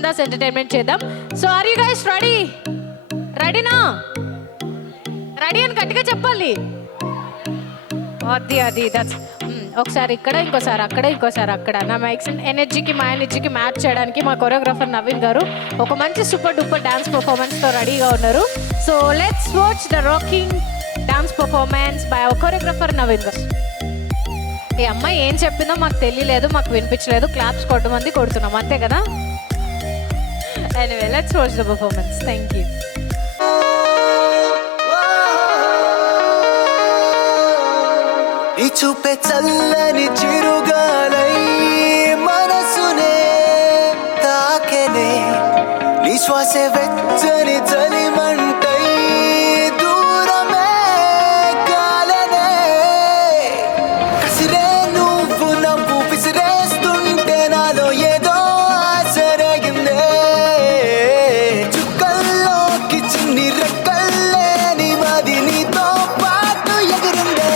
Bindaas entertainment చేద్దాం. So are you guys ready? రెడీనా? Ready అని గట్టిగా చెప్పాలి. అది దట్స్ ఒకసారి ఇక్కడ, ఇంకోసారి అక్కడ, ఇంకోసారి అక్కడ. నా ఎనర్జీకి మా ఎనర్జీకి మ్యాచ్ చేయడానికి మా కొరియోగ్రాఫర్ నవీన్ గారు ఒక మంచి సూపర్ డూపర్ డాన్స్ పర్ఫార్మెన్స్తో రెడీగా ఉన్నారు. So let's watch the rocking dance performance by our choreographer Naveen గారు. ఈ అమ్మాయి ఏం చెప్పిందో మాకు తెలియలేదు, మాకు వినిపించలేదు, క్లాప్స్ కొట్టమంది కొడుతున్నాం, అంతే కదా? Anyway let's watch the performance. Thank you. నీ చూపే చల్లని చిరుగాలై మనసునే తాకెనే, నీ శ్వాసే వెచ్చని చలిమంటై దూరమే కాలనే, కసిరే నువ్వు నవ్వు విసిరేస్తుంటే నాలో ఏదో ఆశరగిందే, చుక్కల్లోకి చిన్ని రెక్కల్లే నీ మది నీతో పాటు ఎగిరిందే.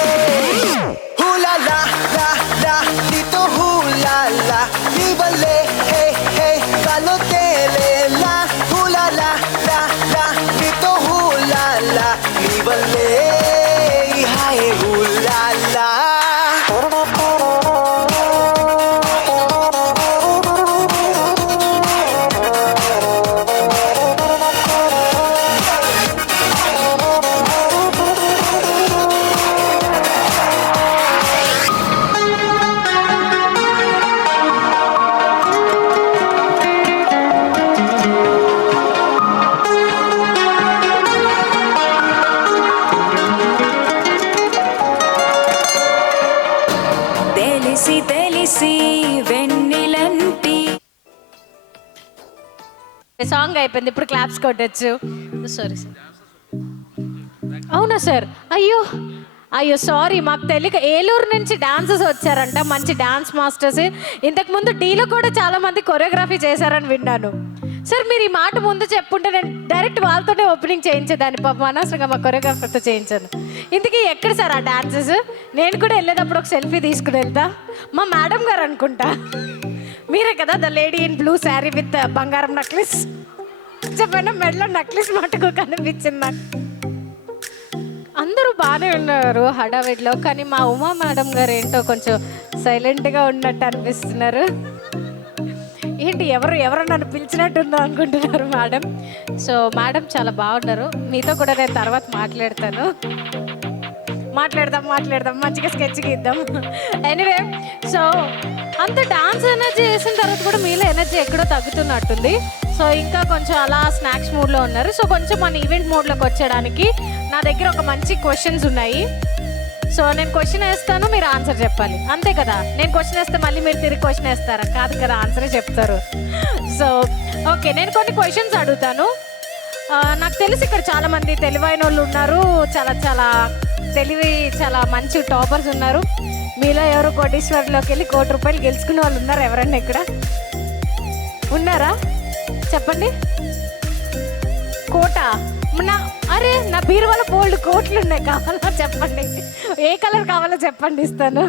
సాంగ్ అయిపోయింది, ఇప్పుడు క్లాప్స్ కొట్టచ్చు. Sorry sir. అవునా సార్? అయ్యో అయ్యో సారీ, మాకు తెలియక. ఏలూరు నుంచి డాన్సర్స్ వచ్చారంట, మంచి డాన్స్ మాస్టర్స్. ఇంతకుముందు డీలో కూడా చాలా మంది కొరియోగ్రఫీ చేశారని విన్నాను. సార్ మీరు ఈ మాట ముందు చెప్పుంటే నేను డైరెక్ట్ వాళ్ళతోనే ఓపెనింగ్ చేయించేదాన్ని. పాపం అనవసరంగా మా కొరియోగ్రాఫర్తో చేయించాను. ఇంతకీ ఎక్కడ సార్ ఆ డాన్సెస్? నేను కూడా వెళ్ళేటప్పుడు ఒక సెల్ఫీ తీసుకుని వెళ్తా. మా మేడం గారు అనుకుంటా. మీరే కదా the lady in blue sari with బంగారం నక్లెస్? చెప్పండి, మెడలో నక్లెస్ మటుకు కనిపించింది నాకు. అందరూ బాగానే ఉన్నారు హడావిడిలో, కానీ మా ఉమా మేడం గారు ఏంటో కొంచెం సైలెంట్గా ఉన్నట్టు అనిపిస్తున్నారు. ఏంటి ఎవరు నన్ను పిలిచినట్టుందో అనుకుంటున్నారు మేడం. సో మేడం చాలా బాగున్నారు. మీతో కూడా నేను తర్వాత మాట్లాడదాం మంచిగా స్కెచ్ గీద్దాం. ఎనీవే, సో అంత డాన్స్ ఎనర్జీ చేసిన తర్వాత కూడా మీలో ఎనర్జీ ఎక్కడో తగ్గుతున్నట్టుంది. సో ఇంకా కొంచెం అలా స్నాక్స్ మూడ్లో ఉన్నారు. సో కొంచెం మన ఈవెంట్ మూడ్లోకి వచ్చేయడానికి నా దగ్గర ఒక మంచి క్వశ్చన్స్ ఉన్నాయి. సో నేను క్వశ్చన్ వేస్తాను, మీరు ఆన్సర్ చెప్పాలి, అంతే కదా? నేను క్వశ్చన్ వేస్తే మళ్ళీ మీరు తిరిగి క్వశ్చన్ వేస్తారా? కాదు కదా, ఆన్సరే చెప్తారు. సో ఓకే, నేను కొన్ని క్వశ్చన్స్ అడుగుతాను. నాకు తెలిసి ఇక్కడ చాలామంది తెలివైన వాళ్ళు ఉన్నారు, చాలా చాలా మంచి టాపర్స్ ఉన్నారు. మీలో ఎవరు కోటీశ్వరిలోకి వెళ్ళి ₹1,00,00,000 గెలుచుకునే వాళ్ళు ఉన్నారు? ఎవరన్నా ఇక్కడ ఉన్నారా? చెప్పండి. కోట? అరే నా బీరువాలో బోల్డ్ కోట్లు ఉన్నాయి, కావాలా చెప్పండి? ఏ కలర్ కావాలో చెప్పండి, ఇస్తాను.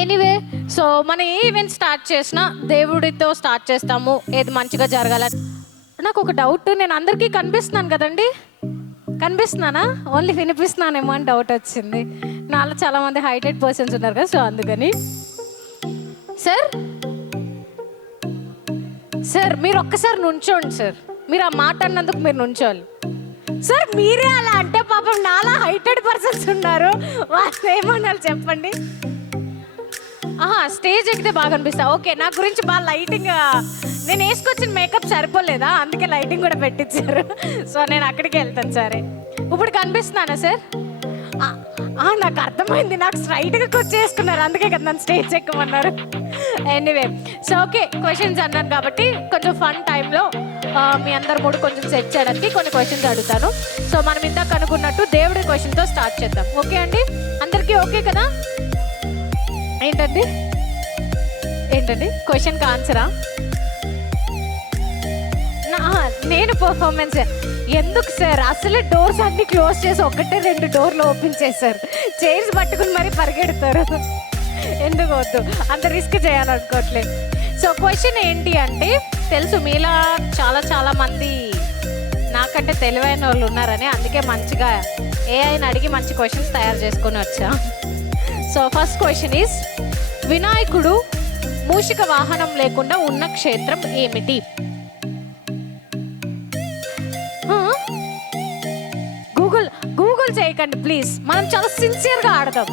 ఎనీవే, సో మనం ఏ ఈవెంట్ స్టార్ట్ చేసినా దేవుడితో స్టార్ట్ చేస్తాము, ఏది మంచిగా జరగాలని. నాకు ఒక డౌట్, నేను అందరికీ కనిపిస్తున్నాను కదండి? కనిపిస్తున్నానా? ఓన్లీ వినిపిస్తున్నానేమో అని డౌట్ వచ్చింది. నాలో చాలామంది హైటెడ్ పర్సన్స్ ఉన్నారు కదా, సో అందుకని. సార్ మీరు ఒక్కసారి నుంచోండి సార్. మీరు ఆ మాట అన్నందుకు మీరు నుంచోవాలి సార్. మీరే అలా అంటే పాపం నాలా హైటెడ్ పర్సన్స్ ఉన్నారు, వాళ్ళు ఏమన్నారు చెప్పండి. స్టేజ్ ఎక్కితే బాగా అనిపిస్తా. ఓకే, నా గురించి బాగా లైటింగ్, నేను వేసుకొచ్చిన మేకప్ సరిపోలేదా, అందుకే లైటింగ్ కూడా పెట్టించారు. సో నేను అక్కడికి వెళ్తాను. సరే, ఇప్పుడు కనిపిస్తున్నానా సార్? నాకు అర్థమైంది, నాకు స్ట్రైట్గా వచ్చేసుకున్నారు, అందుకే కదా నన్ను స్టేజ్ ఎక్కమన్నారు. ఎనీవే, సో ఓకే, క్వశ్చన్స్ అన్నాను కాబట్టి కొంచెం ఫన్ టైంలో మీ అందరు మూడు కొంచెం సెట్ చేయడానికి కొన్ని క్వశ్చన్స్ అడుగుతాను. సో మనం ఇందాక అనుకున్నట్టు దేవుడి క్వశ్చన్తో స్టార్ట్ చేద్దాం. ఓకే అండి, అందరికీ ఓకే కదా? ఏంటండి క్వశ్చన్కి ఆన్సరా? నేను పర్ఫార్మెన్స్ ఎందుకు సార్? అసలే డోర్స్ అన్ని క్లోజ్ చేసి 1-2 డోర్లు ఓపెన్ చేశారు. చైర్స్ పట్టుకుని మరీ పరిగెడతారు. ఎందుకు వద్దు, అంత రిస్క్ చేయాలనుకోవట్లేదు. సో క్వశ్చన్ ఏంటి అంటే, తెలుసు మీలా చాలా చాలా మంది నాకంటే తెలివైన వాళ్ళు ఉన్నారని, అందుకే మంచిగా ఏఐని అడిగి మంచి క్వశ్చన్స్ తయారు చేసుకొని వచ్చా. సో ఫస్ట్ క్వశ్చన్ ఈస్, వినాయకుడు మూషిక వాహనం లేకుండా ఉన్న క్షేత్రం ఏమిటి? గూగుల్ చేయకండి ప్లీజ్, మనం చాలా సిన్సియర్గా ఆడదాం.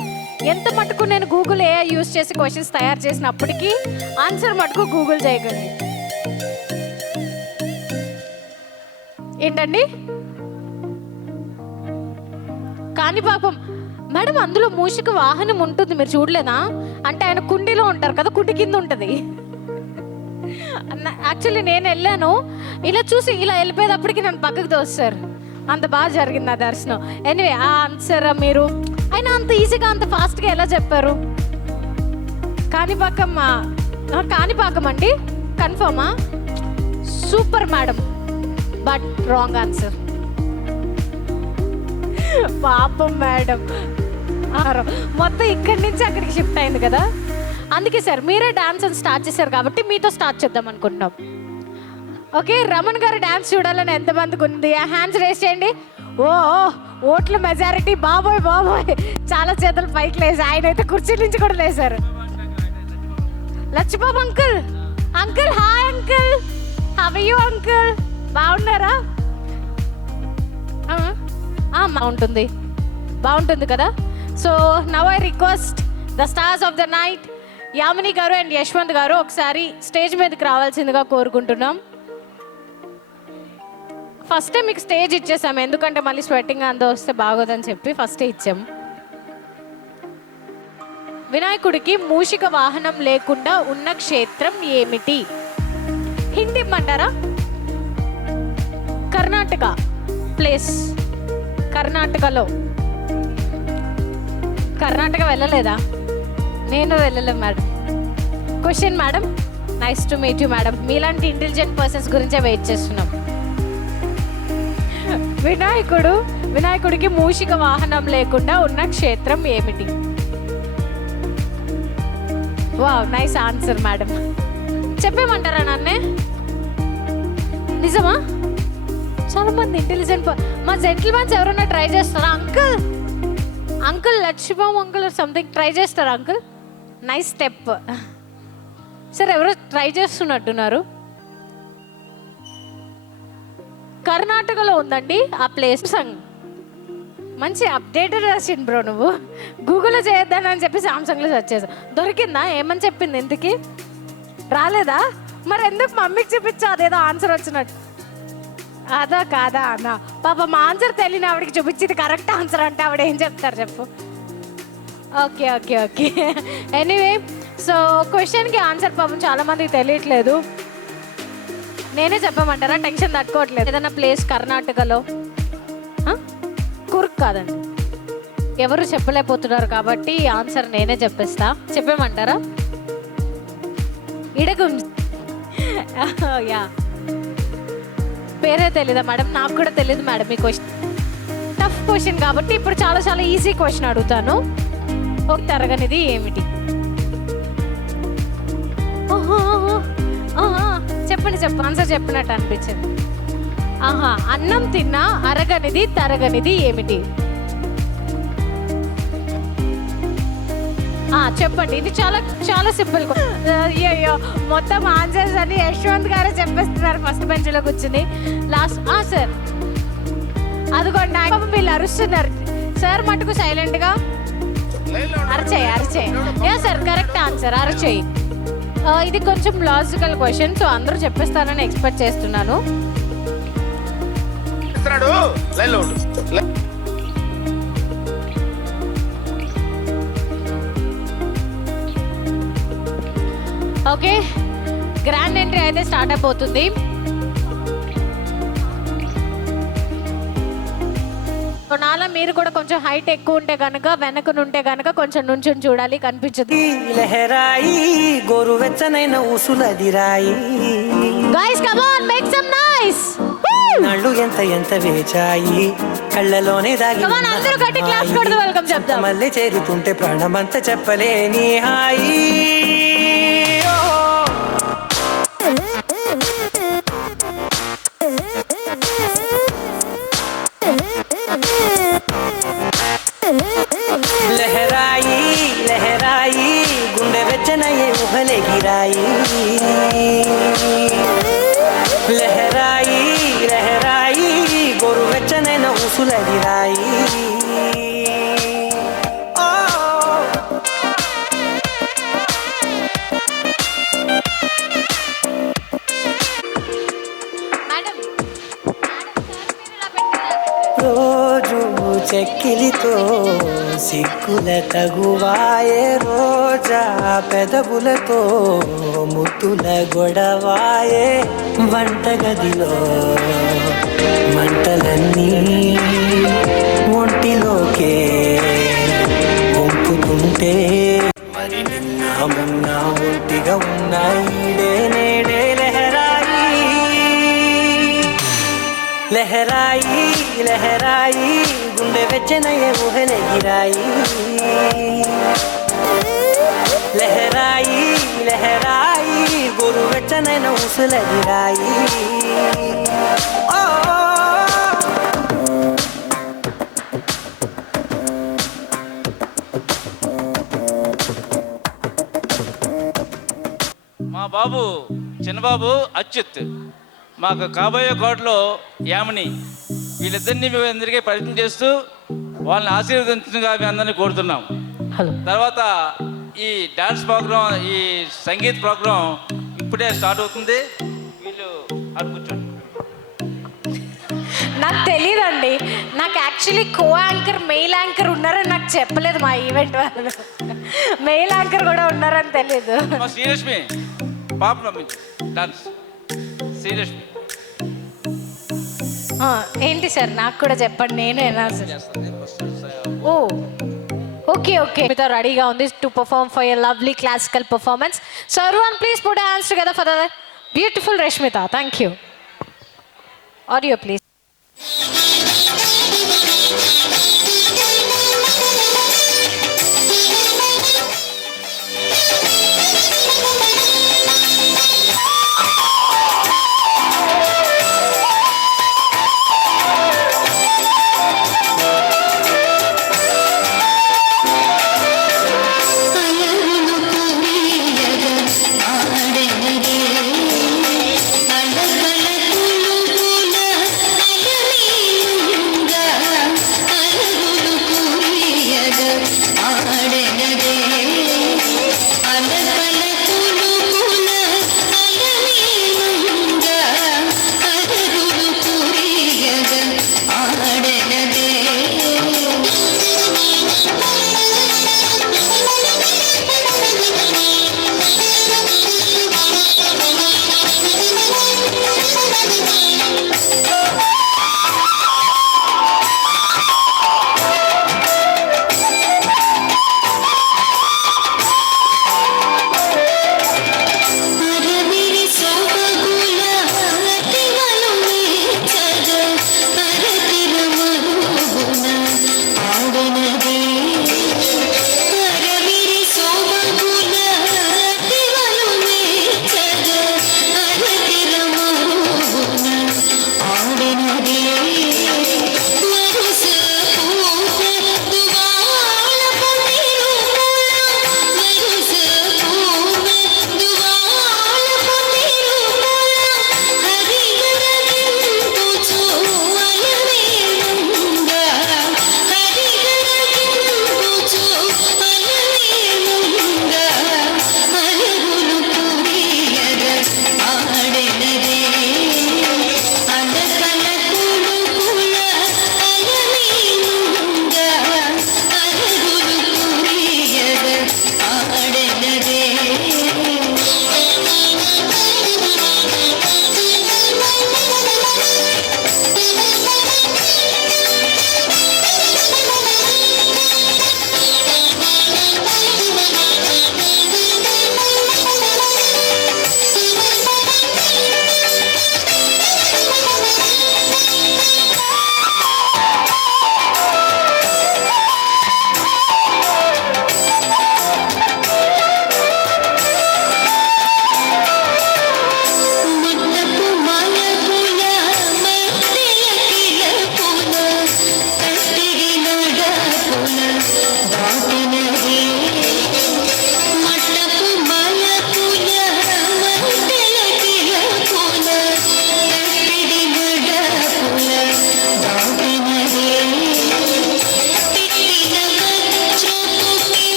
ఎంత మటుకు నేను గూగుల్ ఏఐ యూస్ చేసి క్వశ్చన్స్ తయారు చేసినప్పటికీ ఆన్సర్ మటుకు గూగుల్ చేయకండి. ఏంటండి? కాణిపాకం మేడం, అందులో మూషిక వాహనం ఉంటుంది, మీరు చూడలేదా? అంటే ఆయన కుండీలో ఉంటారు కదా, కుండి కింద ఉంటుంది. యాక్చువల్లీ నేను వెళ్ళాను, ఇలా చూసి ఇలా వెళ్ళిపోయేటప్పటికి నన్ను పక్కకు తోస్తారు. అంత బాగా జరిగింది నా దర్శనం. ఎనీవే, ఆ ఆన్సర్ మీరు అయినా అంత ఈజీగా అంత ఫాస్ట్గా ఎలా చెప్పారు? కాణిపాకం అండి, కన్ఫర్మా? Super madam, but wrong answer. పాపం మేడం, మొత్తం ఇక్కడి నుంచి అక్కడికి షిఫ్ట్ అయింది కదా. అందుకే సార్ మీరే డాన్స్ అని స్టార్ట్ చేశారు కాబట్టి మీతో స్టార్ట్ చేద్దాం అనుకుంటున్నాం. ఓకే, రమణ్ గారు డాన్స్ చూడాలని ఎంతమందికి ఉంది? హ్యాండ్స్ రేస్ చేయండి. ఓ ఓట్ల మెజారిటీ, బాబోయ్ బాబోయ్, చాలా చేతులు పైకి లేసి, ఆయన అయితే కుర్చీ నుంచి కూడా లేసారు. Lakshmibabu uncle, uncle hi uncle, how are you uncle? బాగున్నారా? బాగుంటుంది కదా. So now I request the stars of the night, Yamini garu and Yashwant గారు ఒకసారి స్టేజ్ మీదకి రావాల్సిందిగా కోరుకుంటున్నాం. ఫస్టే మీకు స్టేజ్ ఇచ్చేసాము, ఎందుకంటే మళ్ళీ స్వెట్టింగ్ అంతా వస్తే బాగోదని చెప్పి ఫస్టే ఇచ్చాము. వినాయకుడికి మూషిక వాహనం లేకుండా ఉన్న క్షేత్రం ఏమిటి? హింట్ ఇమ్మంటారా? కర్ణాటక ప్లేస్. కర్ణాటకలో. కర్ణాటక వెళ్ళలేదా? నేను వెళ్ళలేదు madam. Question madam, nice to meet you madam. మీలాంటి ఇంటెలిజెంట్ పర్సన్స్ గురించే వెయిట్ చేస్తున్నాం. వినాయకుడికి మూషిక వాహనం లేకుండా ఉన్న క్షేత్రం ఏమిటి? Wow, nice answer madam. చెప్పేమంటారా నన్నే? నిజమా? చాలా మంది ఇంటెలిజెంట్ మా జెంటిల్మెన్స్ ఎవరైనా ట్రై చేస్తారా? Uncle Lakshmi Babu uncle something try చేస్తారా అంకుల్? Nice step. సరే, ఎవరో ట్రై చేస్తున్నట్టున్నారు. కర్ణాటకలో ఉందండి ఆ ప్లేస్. మంచి అప్డేటెడ్ రాసింది బ్రో నువ్వు. గూగుల్లో చేయొద్దని అని చెప్పి సామ్సంగ్లో సెర్చ్ చేసావు, దొరికిందా? ఏమని చెప్పింది? ఇంతకి రాలేదా? మరి ఎందుకు మమ్మీకి చూపించావు అదేదో ఆన్సర్ వచ్చినట్టు? అదా కాదా అన్న? పాప మా ఆన్సర్ తెలియని ఆవిడకి చూపించింది కరెక్ట్ ఆన్సర్ అంటే ఆవిడ ఏం చెప్తారు చెప్పు. Okay okay okay, anyway, so క్వశ్చన్కి ఆన్సర్ పాపం చాలా మందికి తెలియట్లేదు. నేనే చెప్పమంటారా? టెన్షన్ తట్టుకోవట్లేదు. ఏదైనా ప్లేస్ కర్ణాటకలో. కుర్క్ కాదండి, ఎవరు చెప్పలేకపోతున్నారు కాబట్టి ఆన్సర్ నేనే చెప్పేస్తా. చెప్పేమంటారా? ఇడగుంజి. యా, పేరే తెలీదా మేడం? నాకు కూడా తెలియదు మేడం. మీ క్వశ్చన్ టఫ్ క్వశ్చన్ కాబట్టి ఇప్పుడు చాలా చాలా ఈజీ క్వశ్చన్ అడుగుతాను. ఒక తరగనిది ఏమిటి? చెప్పండి, ఆన్సర్ చెప్పినట్టు అనిపించింది. అన్నం తిన్నా అరగనిది తరగనిది ఏమిటి? చెప్పండి. ఇది చాలా చాలా సింపుల్. అయ్యో, మొత్తం ఆన్సర్స్ అని యశ్వంత్ గారే చెప్పేస్తున్నారు ఫస్ట్ బెంచ్ లో కూర్చుని. లాస్ట్ సార్ అదిగోండి, వీళ్ళు అరుస్తున్నారు. సార్ మటుకు సైలెంట్ గా అరచేయి. యా సార్, కరెక్ట్ ఆన్సర్, అరచేయి. ఇది కొంచెం లాజికల్ క్వశ్చన్, సో అందరూ చెప్పేస్తారని ఎక్స్పెక్ట్ చేస్తున్నాను. ఓకే, గ్రాండ్ ఎంట్రీ అయితే స్టార్ట్ అయిపోతుంది. నాలా మీరు కూడా కొంచెం హైట్ ఎక్కువ ఉంటే కనుక వెనకనుంటే కనుక కొంచెం నుంచుని చూడాలి, కనిపించదు. Guys come on, make some noise. నాళ్ళు ఎంత వేచాయి కళ్ళలోనే దాగి అందరూ గట్టి క్లాప్స్ కొడుతూ వెల్కమ్ చెప్తాం. మళ్ళీ చేరుతుంటే ప్రాణమంతా చెప్పలేని హాయి. చెక్కిలితో సిక్కుల తగువాయే రోజా పెదవులతో ముద్దుల గొడవాయే వంటగదిలో మంటలన్నీ ఒంటిలోకే వంపుతుంటే మరి నిన్న మొన్న ఒంటిగా ఉన్నాయిడే నేడే లహరాయి లహరాయి గుండె వెచ్చనయ్యే ఊహలెగిరాయి లహరాయి లహరాయి గోరు వెచ్చనైన ఊసులెగిరాయి మా బాబు చిన్నబాబు అచ్యుత్, మాకు కాబోయే కోటలో యామిని, వీళ్ళిద్దరినీ మీ అందరికీ పరిచయం చేస్తూ వాళ్ళని ఆశీర్వదించగా మీ అందరినీ కోరుతున్నాం. తర్వాత ఈ డాన్స్ ప్రోగ్రాం, ఈ సంగీత ప్రోగ్రాం ఇప్పుడే స్టార్ట్ అవుతుంది. వీళ్ళు అటు కూర్చోండి. నాకు తెలియదండి, నాకు యాక్చువల్లీ కో యాంకర్ మెయిల్ యాంకర్ ఉన్నారని నాకు చెప్పలేదు మా ఈవెంట్ వాళ్ళు. మెయిల్ యాంకర్ కూడా ఉన్నారని తెలియదు. మా శ్రీలక్ష్మి పాప డాన్స్. శ్రీలక్ష్మి ఏంటి సార్, నాకు కూడా చెప్పండి, నేనేనా సార్? ఓ ఓకే ఓకే, మీతో రెడీగా ఉంది to perform for your lovely classical performance. So everyone please put hands together for the beautiful Rashmitha. Thank you. Audio please.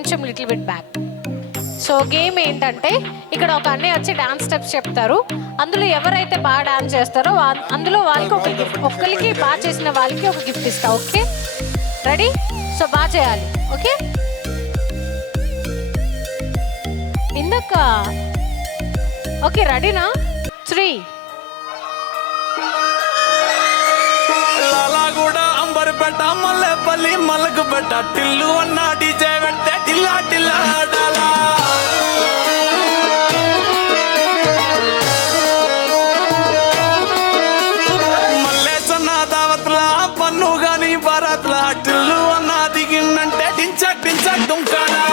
కొంచెం little bit back. So game ఏంటంటే ఇక్కడ ఒక అన్నయ్య వచ్చి డాన్స్ స్టెప్స్ చెప్తారు. అందులో ఎవరైతే బాగా డాన్స్ చేస్తారో అందులో వాళ్ళకి ఒక గిఫ్ట్, ఒక్కరికి బాగా చేసిన వాళ్ళకి ఒక గిఫ్ట్ ఇస్తా. Okay, ready? సో బాగా చేయాలి. ఓకే, ఇందాక ఓకే రెడీనా? 3 లాలాగూడ అంబర్పేట మల్లెపల్లి మలకపేట టిల్లు అన్న డీజే పెడితే టిల్లా టిల్లా ఆడాలా. మల్లేసన్న దావత్ల పన్ను గాని భారత్ల టిల్లు అన్న దిగిందంటే టించక్ టించక్ దుంకాలా.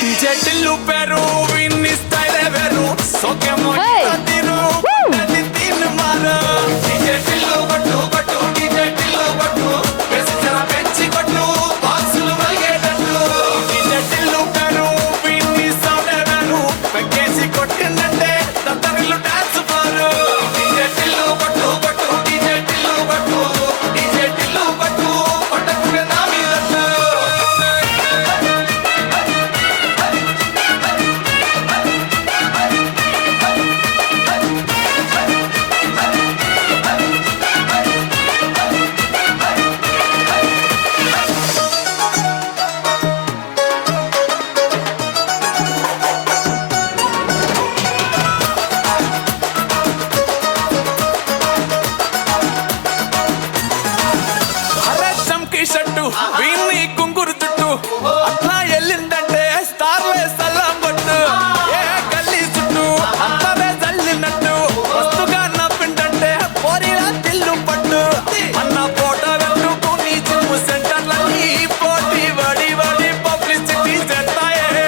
డీజే టిల్లు పేరు విన్ని స్టైలే వేరు సోకేమో Hey! తీరు తిన్ను మారు. డీజే టిల్లు కొట్టు కొట్టు డీజే టిల్లు కొట్టు వెసిచర పెంచి కొట్టు బాక్సులు మలిగేటట్టు. డీజే టిల్లు పేరు విన్ని సౌండే వేరు పెక్కేసి కొట్టిందంటే దత్తరిల్లు డాన్స్ పారు. డీజే టిల్లు కొట్టు కొట్టు డీజే టిల్లు కొట్టు డీజే టిల్లు కొట్టు కొట్టకునే నా మీదట్టు. అరే చంకీ షట్టు వీన్ని కుంగురు చుట్టు అట్లా ఎల్లిందంటే స్టార్లే సల్లం కొట్టు. ఏ గల్లీ చుట్టూ అంతరే జల్లినట్టు వస్తుగా నవ్విందంటే పోరిలా తిల్లు పట్టు. అన్న ఫోటో పెట్టుకుని జిమ్ సెంటర్లన్నీ పోటీ వడి వడి పబ్లిసిటీ చేస్తాయే.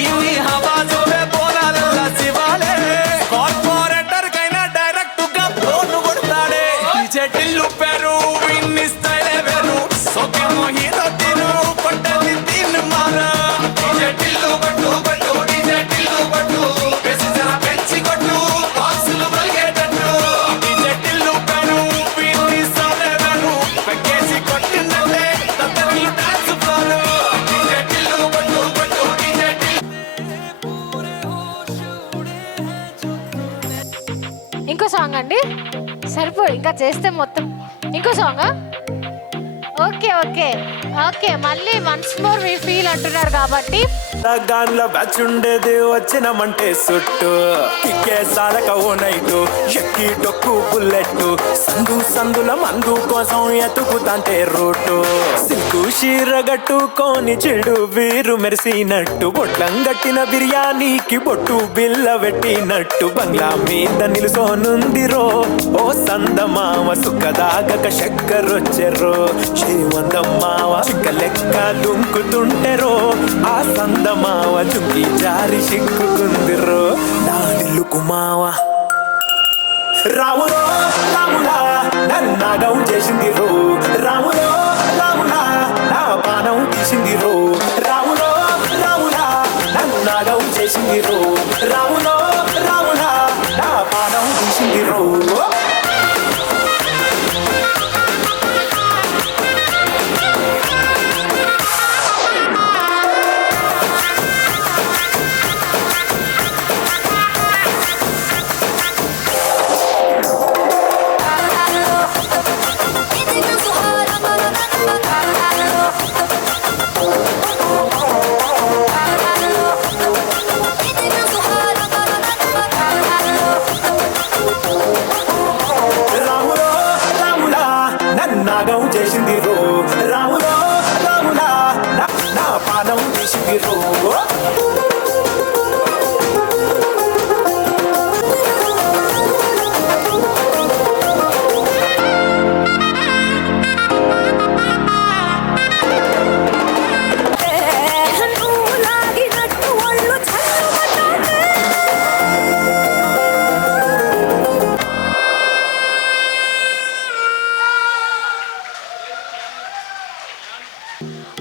ఈ హవా చూపే పోరాలల్లా శివాలే కార్పొరేటర్ కైనా డైరెక్ట్ గా ఫోన్ కొడతాడే. డీజే టిల్లు పేరు విన్ని స్టైలే వేరు సోకేమో హీరో తీరు కొట్టది తిన్ను మారా. డీజే టిల్లు కొట్టు కొట్టు డీజే టిల్లు కొట్టు వెసిచర పెంచి కొట్టు బాక్సులు మలిగేటట్టు. డీజే టిల్లు పేరు విన్ని సౌండే వేరు పెక్కేసి కొట్టిందంటే దత్తరిల్లు డాన్స్ పారు. డీజే టిల్లు కొట్టు కొట్టు డీజే ఇంకో సాంగ్ అండి, సరిపోయి ఇంకా చేస్తే మొత్తం. ఇంకో సాంగ్. ఓకే ఓకే ఓకే, మళ్ళీ వన్స్ మోర్ వి ఫీల్ అంటున్నారు కాబట్టి గాన్ల బ్యాచ్ ఉండేది వచ్చినమంటే సుట్టు కిక్కే సాలక ఓ నైటు ఎక్కి డొక్కు బుల్లెట్ సందు సందుల మందు కోసం ఎతుకుతాంటే రూటు సిల్కు షీరగట్టుకోని చెడు వీరు మెరిసినట్టు బొట్లం గట్టిన బిర్యానీకి బొట్టు బిల్ల పెట్టినట్టు బంగ్లా మీద నిలుసోనుందిరో ఓ సందమావ సుఖదాగక చక్కరొచ్చెరో శ్రీమందమ్మావ చిక్క లెక్క దుంకుతుంటెరో ఆ సందమావ చుంకి జారి సిక్కుకుందిరో దాడిల్లుకు మావ రాములో రాములా నన్నాగం చేసింది రో రాములో రాములా నా పానం తీసింది రో రాములో రాములా నన్నాగం చేసింది రో రాములో రాములా నా పానం తీసింది రో రాములో రాములా నన్నాగం చేసింది రో రాములో రాములా నా పానం తీసింది రో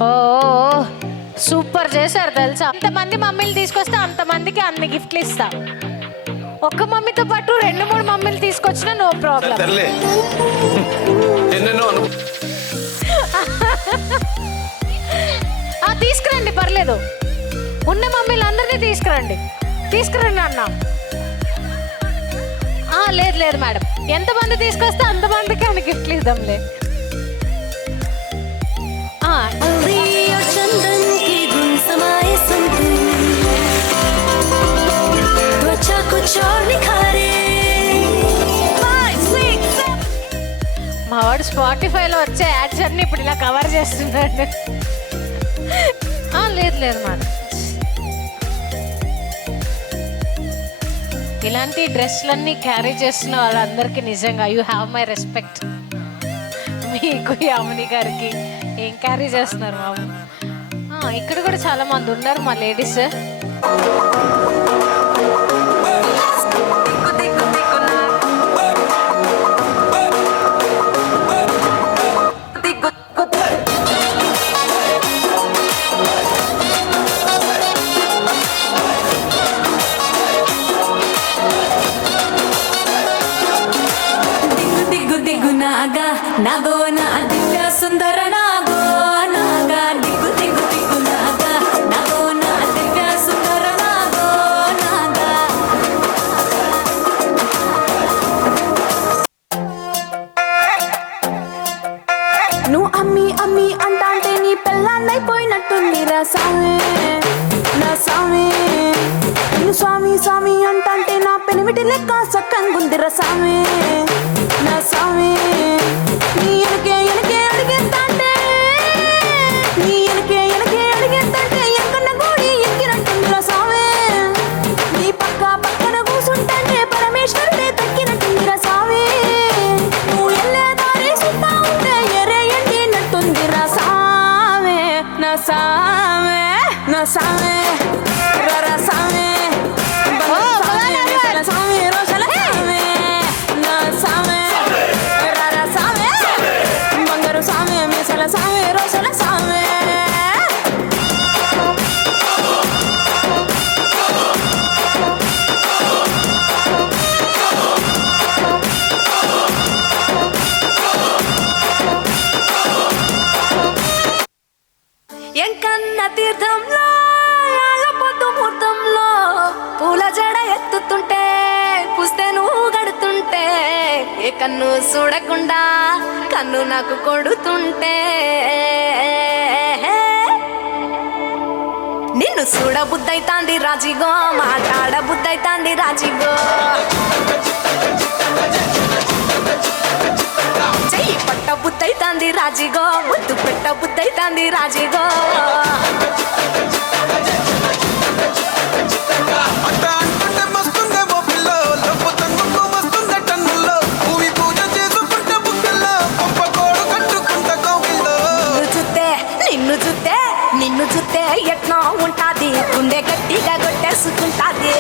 ఓ సూపర్ చేశారు తెలుసా. అంతమంది మమ్మీలు తీసుకొస్తే అంతమందికి అన్ని గిఫ్ట్లు ఇస్తా. ఒక్క మమ్మీతో పాటు 2-3 మమ్మీలు తీసుకొచ్చినా నో ప్రాబ్లం. ఎన్నెన్నో లేదు. ఉన్న మమ్మీలందరినీ తీసుకురండి అన్న. లేదు లేదు మేడం, ఎంతమంది తీసుకొస్తే అంతమందికి ఆమె గిఫ్ట్లు ఇద్దాంలే. మా వాడు స్పాటిఫైలో వచ్చే యాడ్స్ అన్ని ఇప్పుడు ఇలా కవర్ చేస్తున్నాడు. లేదు లేదు మేడం, ఇలాంటి డ్రెస్లన్నీ క్యారీ చేస్తున్న వాళ్ళందరికీ నిజంగా యూ హ్యావ్ మై రెస్పెక్ట్. మీకు యామిని గారికి ఏం క్యారీ చేస్తున్నారు మాము. ఇక్కడ కూడా చాలా మంది ఉన్నారు మా లేడీస్. నాగో నా దివ్య సుందర నాగో నాగా దిగు దిగు దిగు నాగా నాగో నా దివ్య సుందర నాగో నాగా. నువ్వు అమ్మి అమ్మి అంటాంటే నీ పెళ్ళాన్నైపోయినట్టుంది రా సామి నా సామి. నువ్వు స్వామి స్వామి అంటాంటే నా పెనిమిటి లెక్క సక్కంగుంది రా సామి నా సామి. నీ ఎనకే అడిగేస్తాంటే ఎక్కన్న గోడి ఎక్కినట్టుందిరా సామి. నీ పక్కన కూసుంటే పరమేశ్వరుడే తక్కినట్టుందిరా సామి. నువ్వు ఎల్లే దారి సుత్తా ఉంటే ఎరే ఎండినట్టుందిరా సామి నా సామి నా సామి రరా సామి సామి రోషల సామి నా సామి రరా సామి బంగారు సామి మీసల సామి రోషల సామి. ఎంకన్న తీర్థంలో పొద్దు ముహూర్తంలో పూల జడ ఎత్తుతుంటే పుస్తే నువ్వు గడుతుంటే ఏ కన్ను చూడకుండా కన్ను నాకు కొడుతుంటే నిన్ను చూడ బుద్ధైతాంది రాజిగో మాట్లాడ బుద్ధైతాంది రాజిగో. చెయ్యి పట్ట బుద్ధైతాంది రాజిగో ముద్దు పెట్ట బుద్ధైతాంది రాజిగో. అంటుంటే మస్తుందేమో పిల్లో లొప్పు తన్నుకు మస్తుందే టన్నుల్లో భూమి పూజ చేసుకుంటే బుక్కల్లో గొప్ప కోడు కట్టుకుంటే కోవిల్లో. నిన్ను చూస్తే ఎట్లా ఉంటాది గుండె గట్టిగా కొట్టేసుకుంటాది.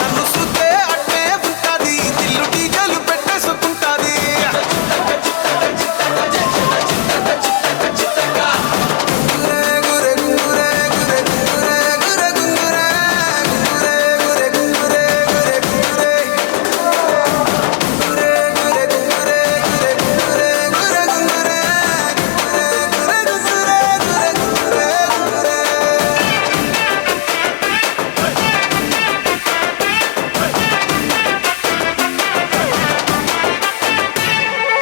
నన్ను చూస్తే అట్టే ఉంటాది దిల్లు డీజలు పెట్టేసుకుంటాది.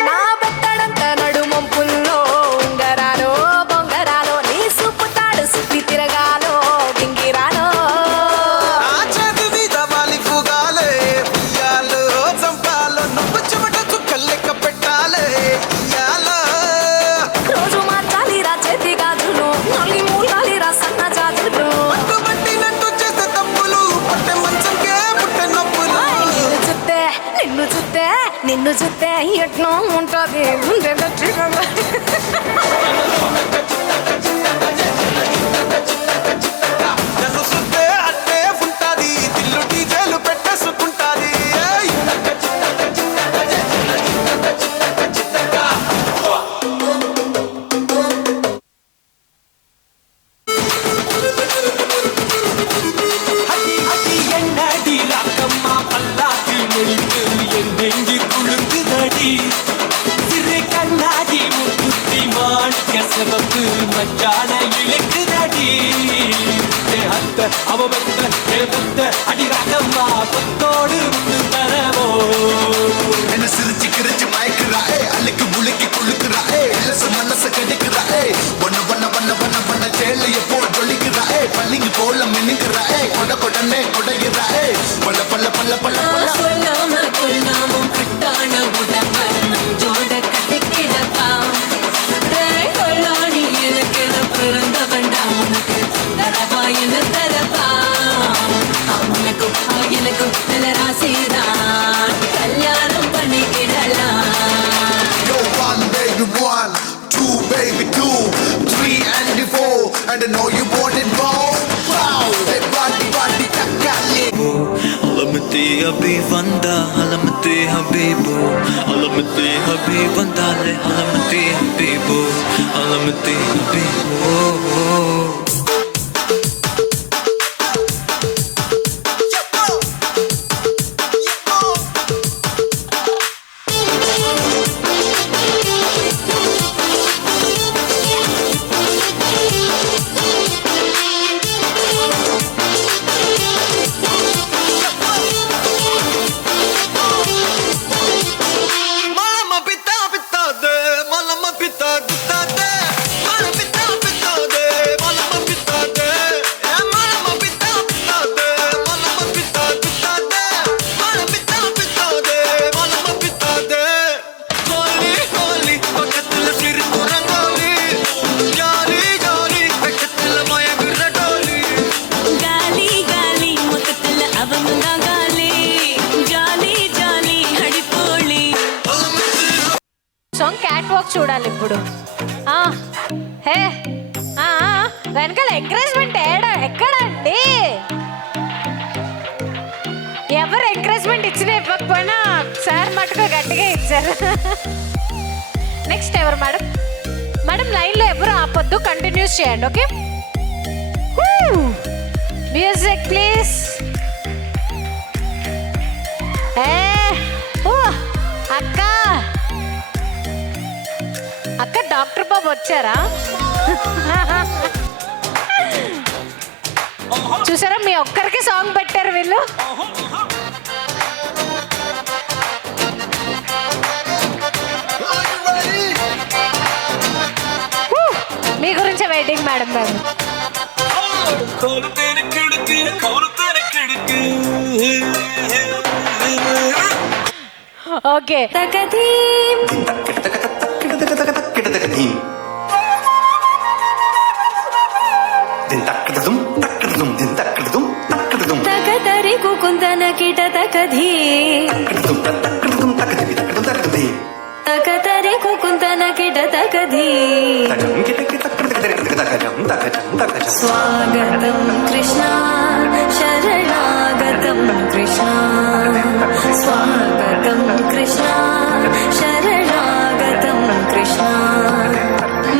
నా బెత్తడంత నడుమంపుల్లో ఉంగరాలో బొంగరాలో నీ సుప్పుతాడు సుత్తి తిరగాలో గింగిరాలో. ఆ చేతి మీద వాలి పుగాలే ఉయ్యాలో చంపాలో నొప్పు చెమట చుక్కలు లెక్క పెట్టాలే ఉయ్యాలో. రోజు మార్చాలి రా చేతి గాజులు నొల్లి మూలాలి రా సన్న జాజులు. పట్టుబట్టినట్టు చేసే తప్పులు పట్టే మంచంకే పుట్టే నొప్పులు. నిన్ను చూస్తే ఎట్లా ఉంటుంది గుండె గట్టిగా. నన్ను చూస్తే అట్టే ఉంటాది దిల్లు డీజేలు పెట్టేసుకుంటాది. அடி என்னடி ராக்கம்மா பல்லாக்கு நெளித்து என் நெஞ்சு குலுங்குதடி சிறு கண்ணாடி முத்துத்தி மான் அவ வெத்த அடி ராக்கம்மா கொத்தோடு முத்து தரவோ என்ன சிரிச்சு கிரிச்சு மயக்குறாயே அள்ளிக்கு புளிக்கு குளுக்குறாயே இலசு மனச கெடுக்குறாயே பண்ண சேலைய போல் ஜொலிக்குறாயே பள்ளிக்கு போல மின்னுக்குறாயே கொடனே கொடைகிறாயே பல்ல சொல்லாம கொல்லாம கட்டான உடம்ப நஞ்சோட கட்டிக்கிடப்பா கொல்லாணி எனக்கு பிறந்த வேண்டாம் உனக்கு தரவா என்ன தரப்பா உனக்கும் எனக்கும் நல்ல ராசிதான் கல்யாணம் பண்ணிக்கிடலாம் Yo, 1 baby 1, 2 baby 2, 3 and 4, and I know you want it more. Wow, hey body takali. Alamati habib vanda, alamati habibu, alamati habib vanda le, alamati habibu, alamati habibu. Song cat walk చూడాలి ఇప్పుడు హే వెనకాల encouragement ఎక్కడండి ఎవరు encouragement ఇచ్చినా ఇవ్వకపోయినా sir మటుకు గట్టిగా ఇచ్చారు నెక్స్ట్ ఎవరు మేడం మేడం లైన్లో ఎవరు ఆపొద్దు కంటిన్యూస్ చేయండి ఓకే మ్యూజిక్ ప్లీజ్ అక్క డాక్టర్ బాబు వచ్చారా చూసారా మీ ఒక్కరికి సాంగ్ పెట్టారు వీళ్ళు మీ గురించే వెయిటింగ్ మేడం మేము ఓకే తకదరి కుకుందన కిట తకధీ తకదరి కుకుందన కిట తకధీ స్వాగతం కృష్ణ శరణాగతం కృష్ణ స్వాగతం కృష్ణ శరణాగతం కృష్ణ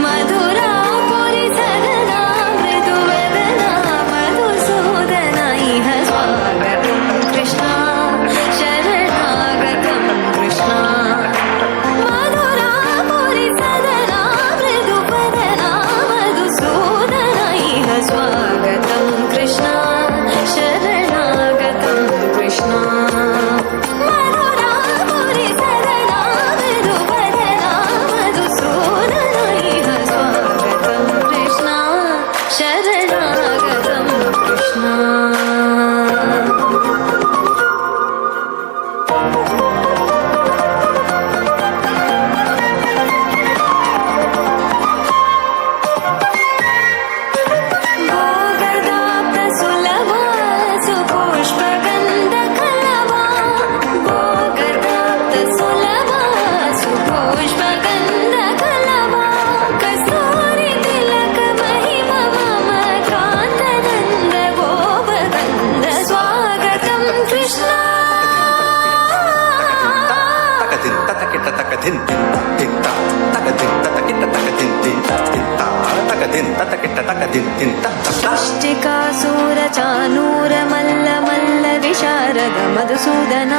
మధురాపురి సదనా మృదువదనా మధుసూదన ఇహ స్వాగతం కృష్ణ శరణాగతం కృష్ణ మధురాపురి సదనా మృదువదనా మధుసూదన ఇహ స్వాగతం కృష్ణ శరణాగతం కృష్ణ మధురాపురి సదనా మృదువదనా మధుసూదన ఇహ స్వాగతం కృష్ణ శరణాగతం కృష్ణ భోగదాప్త సులభా సుపుష్పగంధ కలవా భోగదాప్త సులభా సుపుష్పగంధ కలవా కస్తూరి తిలక మహిమ మమ కాంతనంద గోపగంధ స్వాగతం కృష్ణ ముష్టికాసూర మల్ల మల్ల విశారద మధుసూదన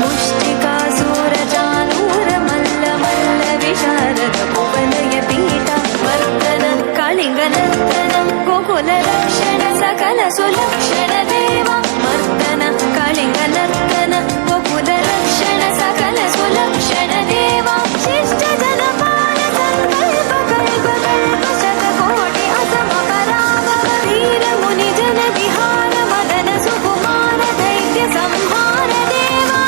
ముష్టికాసూర చానూర మల్ల మల్ల విశారద కువలయ పీఠ వర్తన కళింగ నర్తనం గోకుల రక్షణ సకల సులక్షణ దేవ మర్దన కళింగ నర్తన వపుల రక్షణ సకల సులక్షణ దేవ శిష్ట జనపాల సంకల్ప కల్ప కల్ప శతకోటి అసమ పరాభవ వీర ముని జన విహార మదన సుకుమార దైత్య సంహార దేవా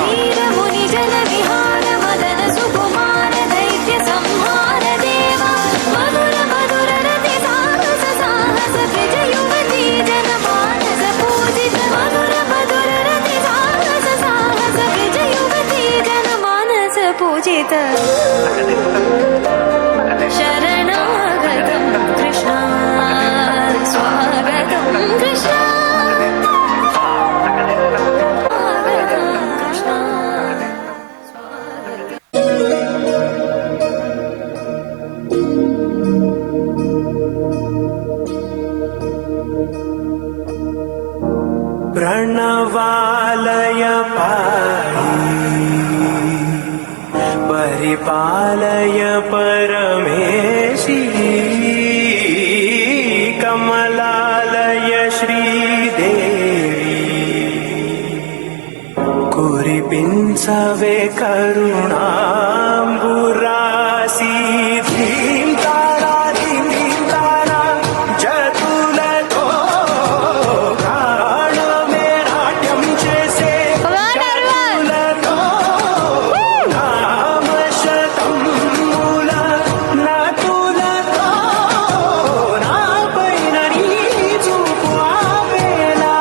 వీర ముని జన విహార మదన సుకుమార దైత్య సంహార దేవా మధుర మధుర రతి సాహస సాహస బ్రజ యువతీ జన మానస పూజిత మధుర మధుర రతి సాహస సాహస బ్రజ యువతీ జన మానస పూజిత శరణాగతం కృష్ణ స్వాగతం కృష్ణ స్వాగతం కృష్ణ प्रणवालय पाहि परिपालय परमेशी कमलालय श्रीदेवी कुरिपिंचवे करुणांबुरासी धीं तारा जतुलतो प्राणमे नाट्यं చేసే జతులతో నామశతం మూల నటులతో నాపైన నీ చూపు ఆపేలా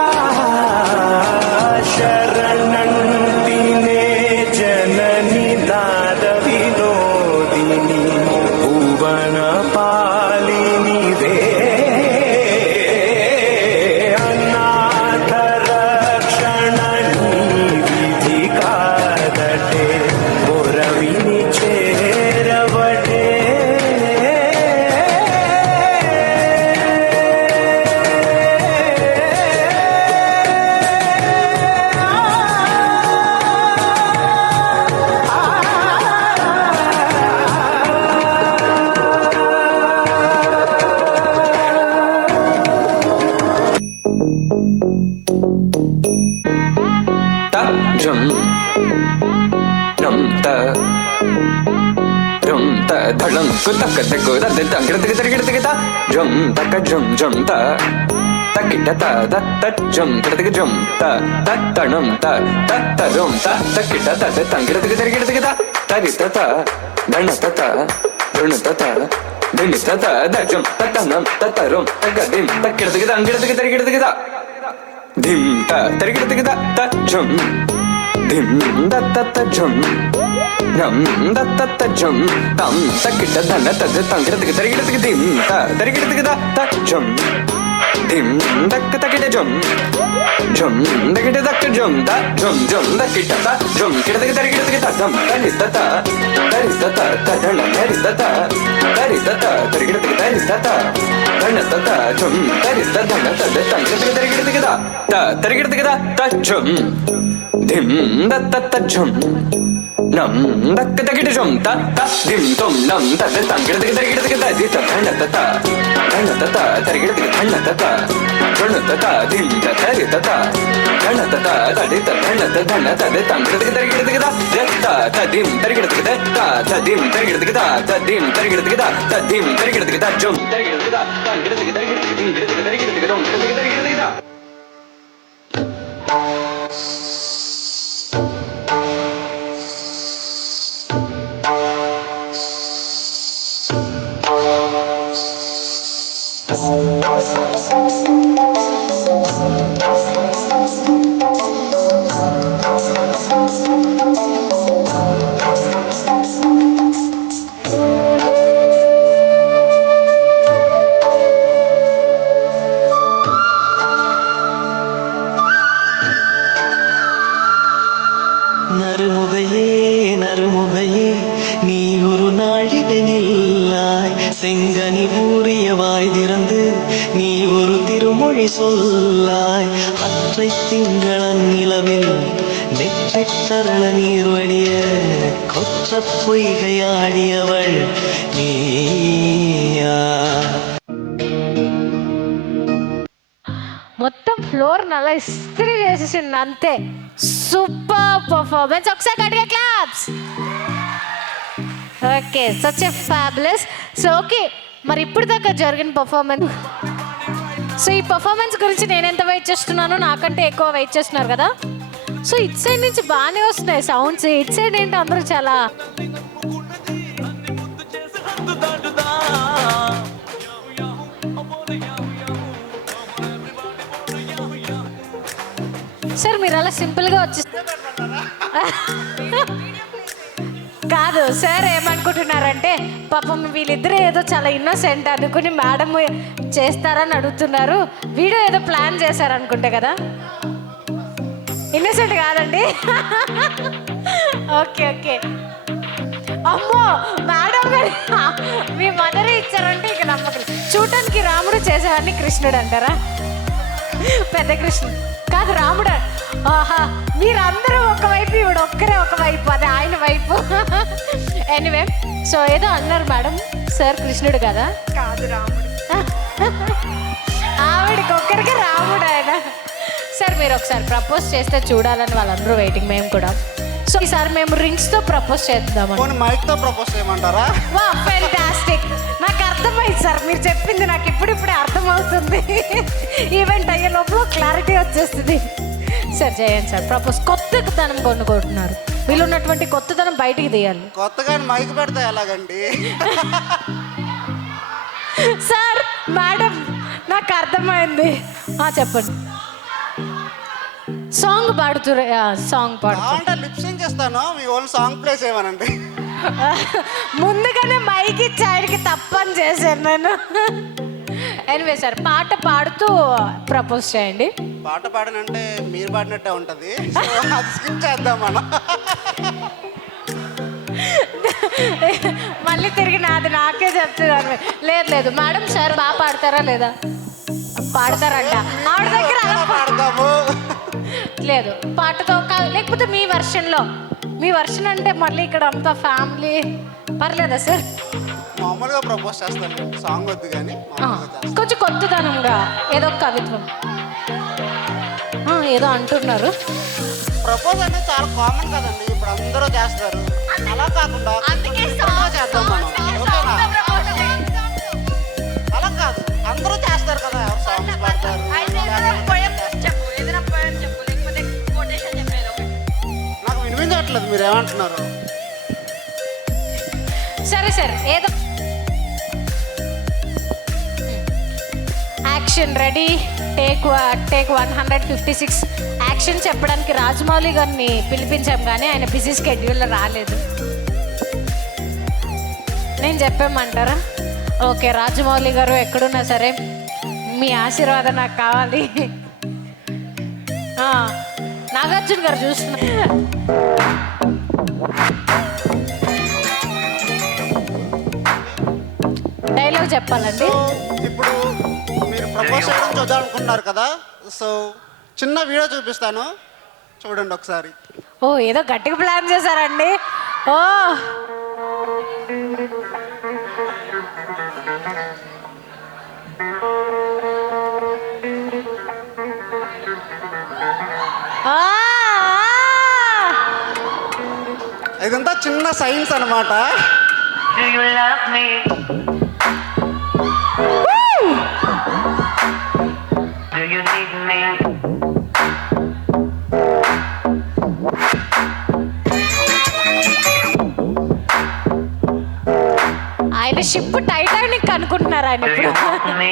శరణంటినే జనని నాద వినోదిని భువన పాలినిదే అనాథ రక్షణ నీ విధి కాదటే మొరవిని చేరవటే జం నం త రం త ధళం కుతక తకు దద తంగిడతికి తరిగిడతికి త జం తక జం జం త తకిట త దత్త జం కిడతికి జం త తత్తణం త తత్తరం త తకిట త తంగిడతికి తరిగిడతికి త తరిత త ధణత త ధృణత త ధినిత త దజం తత్తనం తత్తరం తగదిం తకిడతికి తంగిడతికి తరిగిడతికి త ధిం త తరిగిడతికి త జం ధిం దత్త జం నం దత్త జం తం తకిట ధన తద తంగిడతికి తరిగిడతికి ధిం త తరిగిడతికి త జం ధిం దక్క తకిట జం జం దకిట దక్క జం ద జం జం దకిట త జం కిడతికి తరిగిడతికి త జం తరిత త తరిత త తదణ తరిత త తరిత త తరిగిడతికి తరిత త ధన త జం తరిత ధన తద తంగిడతికి తరిగిడతికి త తరిగిడతికి త జం ధిం దత్త జం నం దక్క తకిట జం త ధిం తం నం తద తంగిడతికి తరిగిడతికి తది ధన త ధన త తరిగిడతికి ధన త ధన త ధిం తరిత త ధన త తది ధన త ధన తద తంగిడతికి తరిగిడతికి తదిం తరిగిడతికి తదిం తరిగిడతికి తదిం తరిగిడతికి తదిం తరిగిడతికి జం తరిగిడతికి తంగిడతికి తరిగిడతికి ధింగిడతికి తరిగిడతికి దం తరిగిడతికి తరిగిడతికి நறுமுகையே நீ ஒரு நாழிகை நில்லாய் செங்கனி ஊறிய வாய் திறந்து நீ ஒரு திருமொழி சொல்லாய் அற்றை திங்களன் நிலவில் நெற்றை தரள நீர் வடிய கொற்ற மொத்த பொய்கையாடியவள் நீயா మొత్తం ఫ్లోర్ నల్ల ఇస్త్రీ చేసేసింది అంతే. Super performance. ఒకసారి గట్టిగా claps. Okay, such a fabulous. So okay, మరి ఇప్పుడు దాకా జరిగిన పర్ఫార్మెన్స్, సో ఈ పర్ఫార్మెన్స్ గురించి నేను ఎంత వెయిట్ చేస్తున్నానో నాకంటే ఎక్కువ వెయిట్ చేస్తున్నారు కదా. సో ఇట్ సైడ్ నుంచి బాగానే వస్తున్నాయి సౌండ్స్, ఇట్ సైడ్ ఏంటి అందరూ చాలా సార్ మీరు అలా సింపుల్గా వచ్చి కాదు సార్, ఏమనుకుంటున్నారంటే పాపం వీళ్ళిద్దరూ ఏదో చాలా ఇన్నోసెంట్ అనుకుని మేడం చేస్తారని అడుగుతున్నారు, వీడియో ఏదో ప్లాన్ చేశారనుకుంటే కదా. ఇన్నోసెంట్ కాదండి. Okay okay. అమ్మో మేడం గారు మీ మదర్ ఇచ్చారంటే ఇక నమ్మకం. చూడటానికి రాముడు చేసేవాడిని కృష్ణుడు అంటారా? పెద్ద కృష్ణుడు కాదు రాముడు. ఆహా, మీరందరూ ఒకవైపు, ఇవిడ ఒక్కరే ఒకవైపు, అది ఆయన వైపు. ఎనీవే, సో ఏదో అన్నారు మేడం, సార్ కృష్ణుడు కదా? కాదు, రాముడు. ఆవిడకి ఒక్కరికి రాముడు ఆయన. సార్ మీరు ఒకసారి ప్రపోజ్ చేస్తే చూడాలని వాళ్ళందరూ వెయిటింగ్, మేము కూడా. సో ఈసారి మేము రింగ్స్తో ప్రపోజ్ చేద్దామని. మైక్తో ప్రపోజ్ చేయమంటారా? వా, ఫెంటాస్టిక్. నాకు అర్థమైంది సార్, మీరు చెప్పింది నాకు ఇప్పుడిప్పుడే అర్థమవుతుంది. ఈవెంట్ అయ్యే లోపల క్లారిటీ వచ్చేస్తుంది. సార్ చేయండి సార్ ప్రపోజ్. కొత్తదనం కొనుక్కుంటున్నారు, వీళ్ళు ఉన్నటువంటి కొత్తదనం బయటికి తీయాలి. కొత్తగా మైక్ పెడితే ఎలాగండి? సార్ మేడం నాకు అర్థమైంది, చెప్పండి. సాంగ్ పాడుతురు, సాంగ్ పాడుతూ అంటే లిప్ సింగ్ చేస్తాను, మీ ఓన్ సాంగ్ ప్లే చేయమనండి. ముందుగానే మైక్ ఇచ్చి ఆయనకి తప్పని చేశాను నేను. ఎనివే సార్ పాట పాడుతూ ప్రపోజ్ చేయండి. పాట పాడనంటే మీరు పాడినట్టే ఉంటుంది, అది స్కిప్ చేద్దాం మనం. మళ్ళీ తిరిగి నాది నాకే చెప్తున్నాను. లేదు లేదు మేడం, సార్ బాగా పాడతారా లేదా? పాడతారంట ఆవిడ దగ్గర. అలా పాడదాము. లేదు పాటతో లేకపోతే మీ వర్షన్లో, మీ వర్షన్ అంటే మళ్ళీ ఇక్కడ అంతా ఫ్యామిలీ, పర్లేదా సార్? మామూలుగా ప్రపోజ్ చేస్తాను, సాంగ్ వద్దు కానీ కొంచెం కొత్తదనంగా ఏదో కవిత్వం ఏదో అంటున్నారు. ప్రపోజ్ అంటే చాలా కామన్ కదండి, ఇప్పుడు అందరూ చేస్తారు. అలా కాకుండా చేద్దాం మనం, ఓకేనా? అలా కాదు, అందరూ చేస్తారు కదా, సాంగ్స్ పాడతారు. నాకు వినిపించట్లేదు, మీరు ఏమంటున్నారు? సరే సార్, ఏదో యాక్షన్ రెడీ. టేక్ 156 యాక్షన్ చెప్పడానికి రాజమౌళి గారిని పిలిపించాం, కానీ ఆయన బిజీ స్కెడ్యూల్లో రాలేదు. నేను చెప్పామంటారా? ఓకే, రాజమౌళి గారు ఎక్కడున్నా సరే మీ ఆశీర్వాదం నాకు కావాలి. నాగార్జున గారు చూస్తున్నా. డైలాగ్ చెప్పాలండి. ఇప్పుడు మీరు ప్రపోజ్ చేయడం చూద్దాం అనుకుంటున్నారు కదా, సో చిన్న వీడియో చూపిస్తాను, చూడండి ఒకసారి. ఓ ఏదో గట్టిగా ప్లాన్ చేశారండి. ఓ ఇదంతా చిన్న సైన్స్ అన్నమాట. ఆయన షిప్ టైటానిక్ అనుకుంటున్నారు ఆయన ఇప్పుడు. ఇది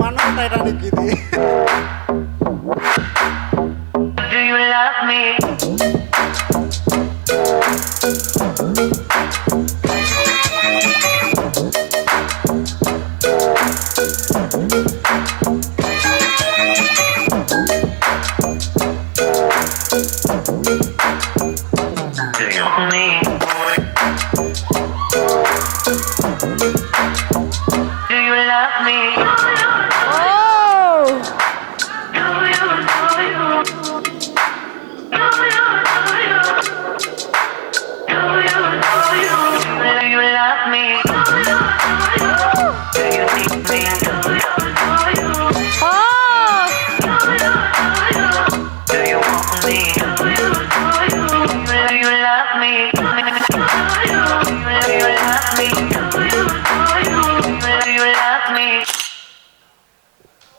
మన టైటానిక్ ఇది. ఓ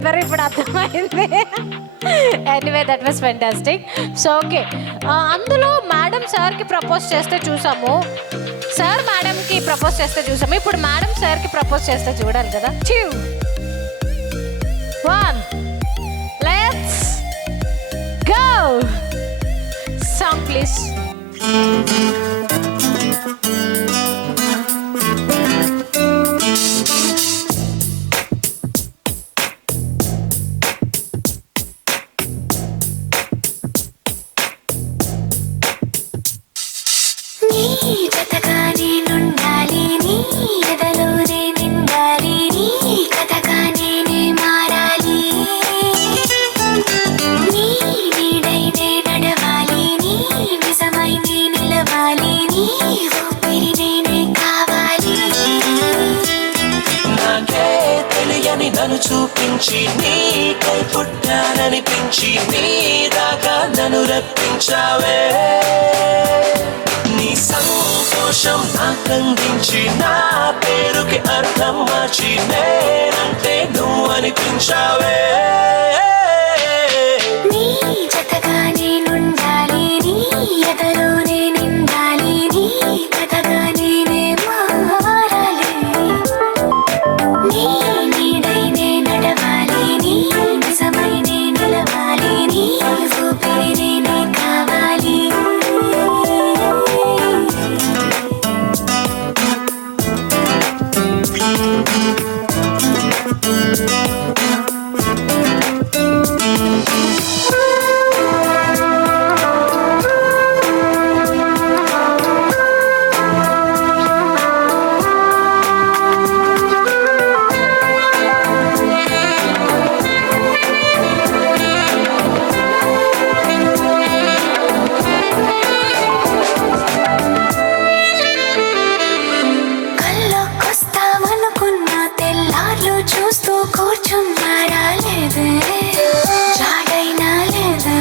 చెప్పారు ఇప్పుడు అర్థమైంది. Anyway that was fantastic. So okay, అందులో మేడం సార్కి ప్రపోజ్ చేస్తే చూసాము, సార్ మేడంకి ప్రపోజ్ చేస్తే చూసాము, ఇప్పుడు మేడం సార్కి ప్రపోజ్ చేస్తే చూడాలి కదా. 2 1 లెట్స్ గో. Song please. నీ జతగా నేనుండాలి, నీ ఎదలోనే నిండాలి, నీ కథగా నేనే మారాలి, నీ నీడైనే నడవాలి, నీ నిజమై నే నిలవాలి, నీ ఊపిరి నేనే కావాలి. నాకే తెలియని నన్ను చూపించి నీకై పుట్టాననిపించి నీ దాకా నన్ను రప్పించావే. నీ సంతోషం నాకందించి నా పేరుకి అర్థం మార్చి నేనంటే నువ్వు అనిపించావే. నీ జతగా నేనుండాలి, నీ ఎదలోనే నిండాలి, నీ కథగా నేనే మారాలి, నీ నీడైనే నడవాలి, నీ నిజమై నే నిలవాలి, నీ ఊపిరి నేనే కావాలి. కల్లోకొస్తామనుకున్న తెల్లార్లు చూస్తూ కూర్చున్నాడా లేదే, చాడైనా లేదే.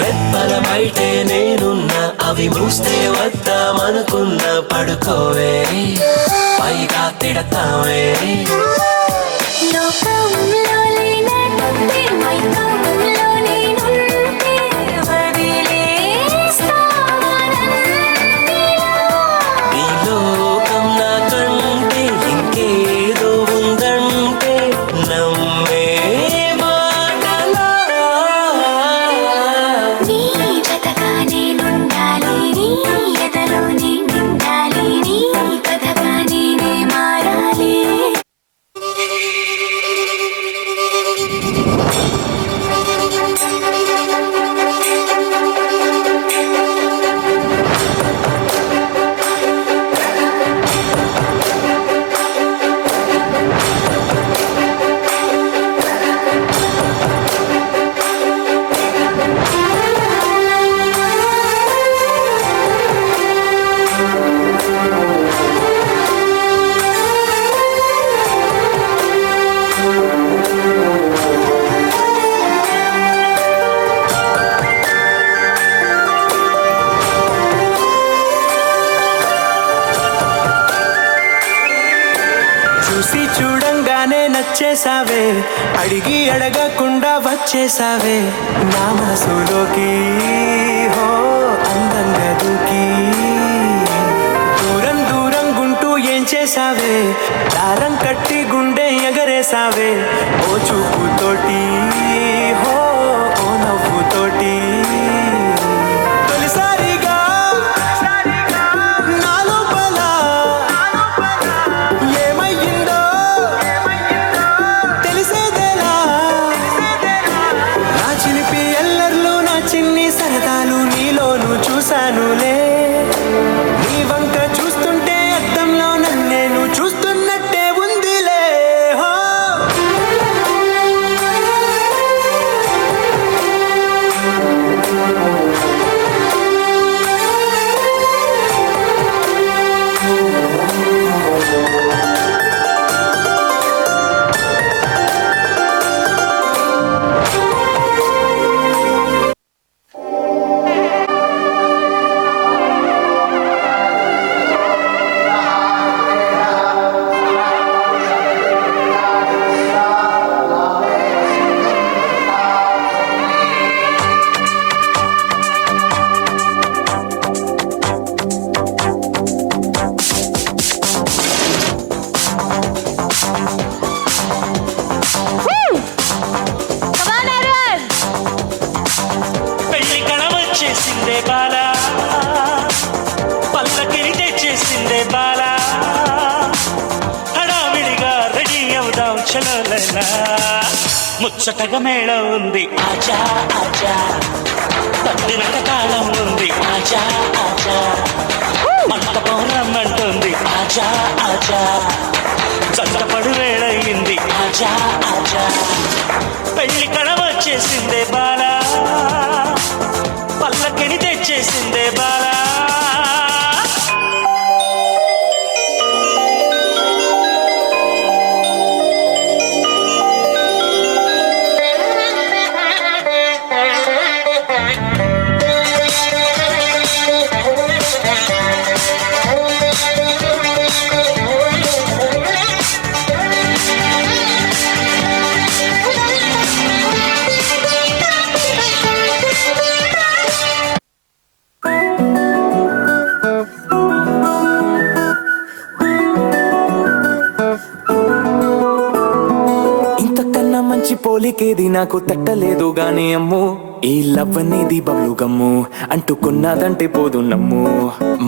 రెప్పల బయటే నేనున్నా అవి మూస్తే వద్దామనుకున్న పడుకోవే పైగా తిడతావే. లోకంలో లేనట్టుంటే మైకంలో నేనుంటే వదిలేస్తావా నన్నిలా? ఈ లోకం నాకంటే ఇంకేదో ఉందంటే నమ్మే మాటలా. నీ జతగా నేనుండాలి, నీ ఎదలోనే నిండాలి, నీ కథగా నేనే మారాలి. చూసి చూడంగానే నచ్చేసావే, అడిగి అడగకుండా వచ్చేసావే నా మనసులోకి. హో అందంగా దూకి దూరం దూరం గుంటూ ఏం చేసావే, దారం కట్టి గుండె ఎగరేసావే ఓ చూపుతోటి. హో ఓ నవ్వుతోటి తొలిసారిగా నా లోపల ఏమయ్యిందో తెలిసేదేలా. నా చిలిపి ఎల్లర్లు నా చిన్ని సరదాలు నీలోను చూశానులే. నీ వంక చూస్తుంటే అద్దంలో నన్నేను చూస్తున్నట్టే ఉందిలే. హో Come on, Aaron. పెళ్లి కళ వచ్చేసిందే బాలా, పల్లకిని తెచ్చేసిందే బాలా, హడావిడిగా రెడీ అవుదాం చలో లైలా, ముచ్చటగా మేళం ఉంది ఆజా ఆజా, తద్దినక తాళం ఉంది ఆజా ఆజా, మంటపం రమ్మంటుంది ఆజా ఆజా, జంటపడు వేళయింది ఆజా ఆజా, పెళ్లి కళ వచ్చేసిందే బాలా, పల్లకిని తెచ్చేసిందే బాలా. ఇంతకన్నా మంచి పోలికేది నాకు తట్టలేదు గాని అమ్ము, ఈ లవ్ అనేది బబ్లు గమ్ము, అంటుకున్నదంటే పోదు నమ్ము,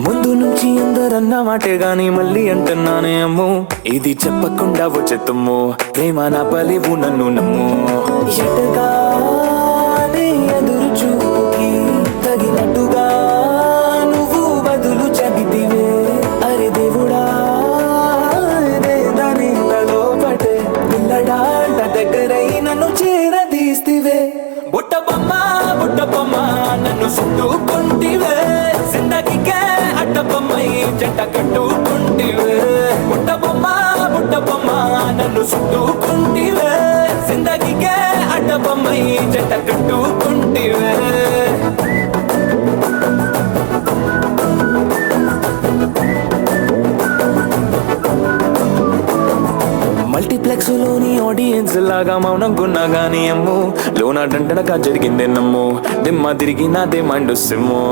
ముందు నుంచి అందరన్న మాటే గాని మళ్ళీ అంటున్నానే అమ్ము, ఇది చెప్పకుండా వచ్చేతుమ్ము, ప్రేమ నా పలివు నన్ను నమ్ము, ఎటగానే ఎదురు చూపుకి తగినట్టుగా నువ్వు బదులు చెబితివే, అరే దేవుడా దాని లోపటే పిల్లడాంట దగ్గరై నన్ను చేరదీస్తివే, బుట్ట బొమ్మ నన్ను చుట్టుకుంటివే, జిందగీకే అడ్డబొమ్మై జంట కట్టుకుంటివే, బుట్ట బొమ్మ నన్ను చుట్టుకుంటివే, జిందగీకే అడ్డబొమ్మై జంట కట్టుకుంటివే. మల్టీప్లెక్స్ లోని ఆడియన్స్ లాగా మౌనం కొన్నా గానీ అమ్ము, లోన డండనగా జరిగిందే నమ్ము, దిమ్మ తిరిగి నాదే మైండ్ సిమ్ము.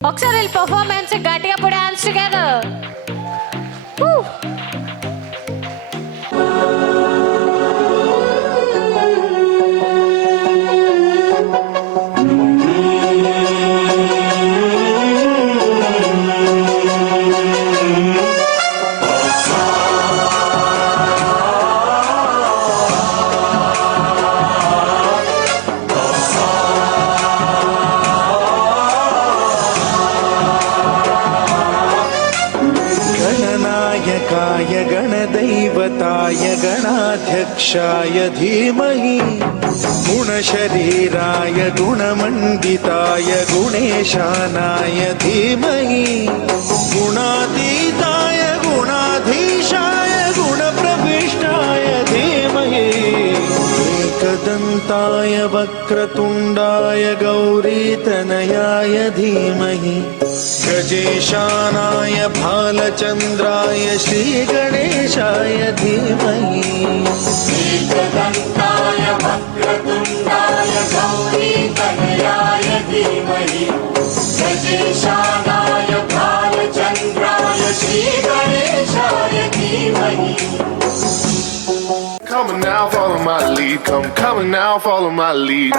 ఒకసారి పర్ఫార్మెన్స్ గట్టిగా put hands together. Woo. गणनायकाय गणदैवताय गणाध्यक्षाय धीमहि, गुणशरीराय गुणमण्डिताय गुणेशानाय धीमहि, गुणातीताय गुणाधीशाय गुणप्रविष्टाय धीमहि, एकदन्ताय वक्रतुण्डाय गौरीतनयाय धीमहि, गजेशानाय भालचन्द्राय श्रीगणेशाय धीमहि, एकदन्ताय वक्रतुण्डाय गौरीतनयाय धीमहि, गजेशानाय भालचन्द्राय श्रीगणेशाय धीमहि. Come on now, follow my lead. Come on now, follow my lead.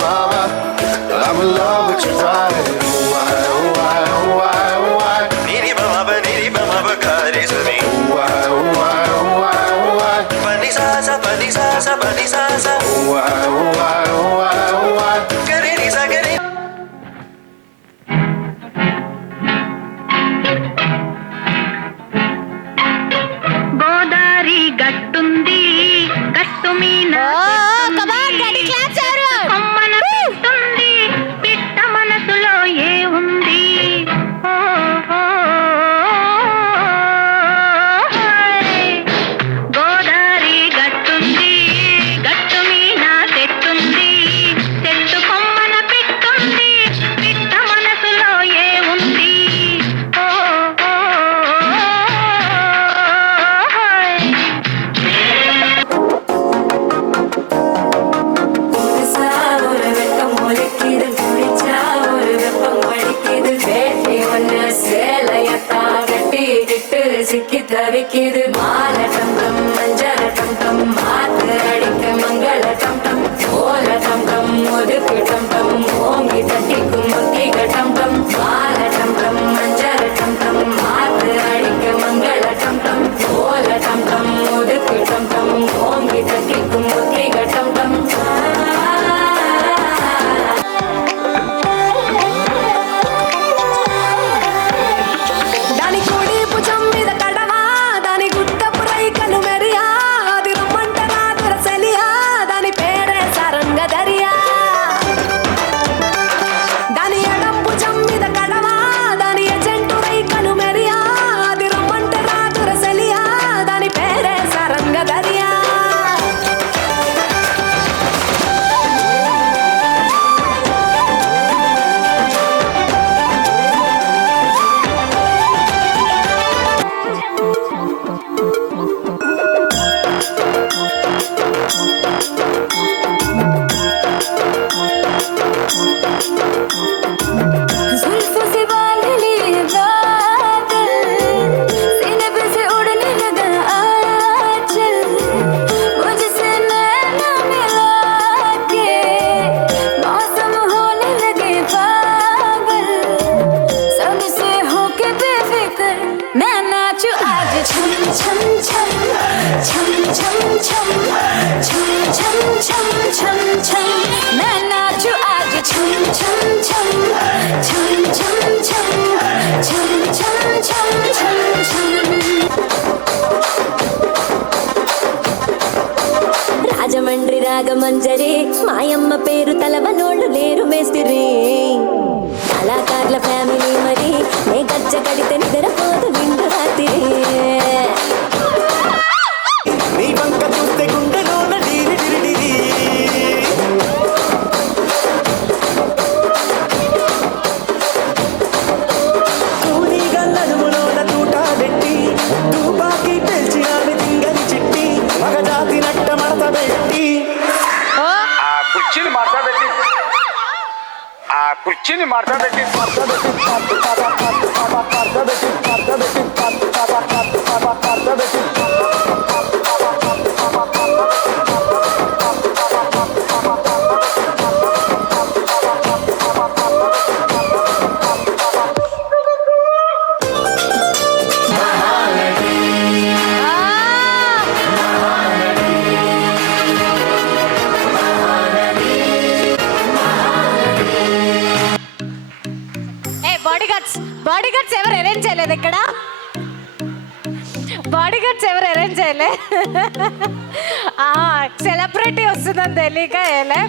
I'm in love with your body. Why, why, why, why? Niri bama ba niri bama ba kare suni. Why, why, why, why? Pani sa sa pani sa sa pani sa sa. Why, why, why, why? Kare ni sa kare. Godari గట్టుంది come on, గట్టి claps everyone. పిట్ట మనసులో ఏ ఉంది గోదారి గట్టుంది గట్టు మీద చెట్టుంది చెట్టు కొమ్మన పిట్టుంది పిట్ట మనసులో ఏ ఉంది ஒரு வெக்கம் ஒலிக்குது குடிச்சா ஒரு வெப்பம் அடிக்குது வேட்டி ஒண்ணு சேலையத்தா கட்டிக்கிட்டு சிக்கி தவிக்குது மாலை டம்டம் மஞ்சள் டம்டம் மாத்து அடிக்க மங்கள டம்டம் ஓல டம்டம் ஒதுக்கு டம்டம் ஓங்கி தட்டிக்கும் முத்திக டம்டம் மாலை டம்டம் மஞ்சள் டம்டம் மாத்து அடிக்க மங்கள டம்டம் ஓல டம்டம் ஒதுக்கு டம்டம் ஓங்கி தட்டிக்கும் முத்திக டம்டம் దాని కుడి భుజం మీద కడవా దాని గుట్టపు రైకను మెరియా అది రమ్మంట నా దొరసలియా దాని పేరే సరంగ దరియా దాని ఎడం భుజం మీద కడవా దాని ఎజెంటు రైకను మెరియా అది రమ్మంట నా దొరసలియా దాని పేరే సరంగ దరియా जुल्फों से बाल लिए बादल सीने पे से उड़ने लगा आंचल मुझसे नैना मिला के मौसम होने लगे पागल सबसे होके बेफिक्र मैं नाचूं आज छम छम छम छम छम छम छम छम छम छम छम मैं नाचूं आज छम छम छम छम छम छम छम छम छम छम छम రాజమండ్రి రాగమంజరి మాయమ్మ పేరు తలవనోళ్ళు లేరు మేస్తిరి కళాకారుల ఫ్యామిలీ మరి నే గజ్జ కడితే నిద్రపోదు నిండు రాత్రి నీ వంక చూస్తే గుండెలోన డీరి డిరి డిరి కూనీగా నడుములోన తూటా పెట్టి తూపాకి పెంచి ఆమె తింగని చిట్టి మగజాతి నట్ట మడత పెట్టి ఆ కుర్చీని మార్తా పెట్టి బాడీ గార్డ్స్ ఎవరు అరేంజ్ చేయలేదు ఇక్కడ బాడీ గార్డ్స్ ఎవరు అరేంజ్ చేయలే సెలబ్రిటీ వస్తుందని తెలియక వేయలే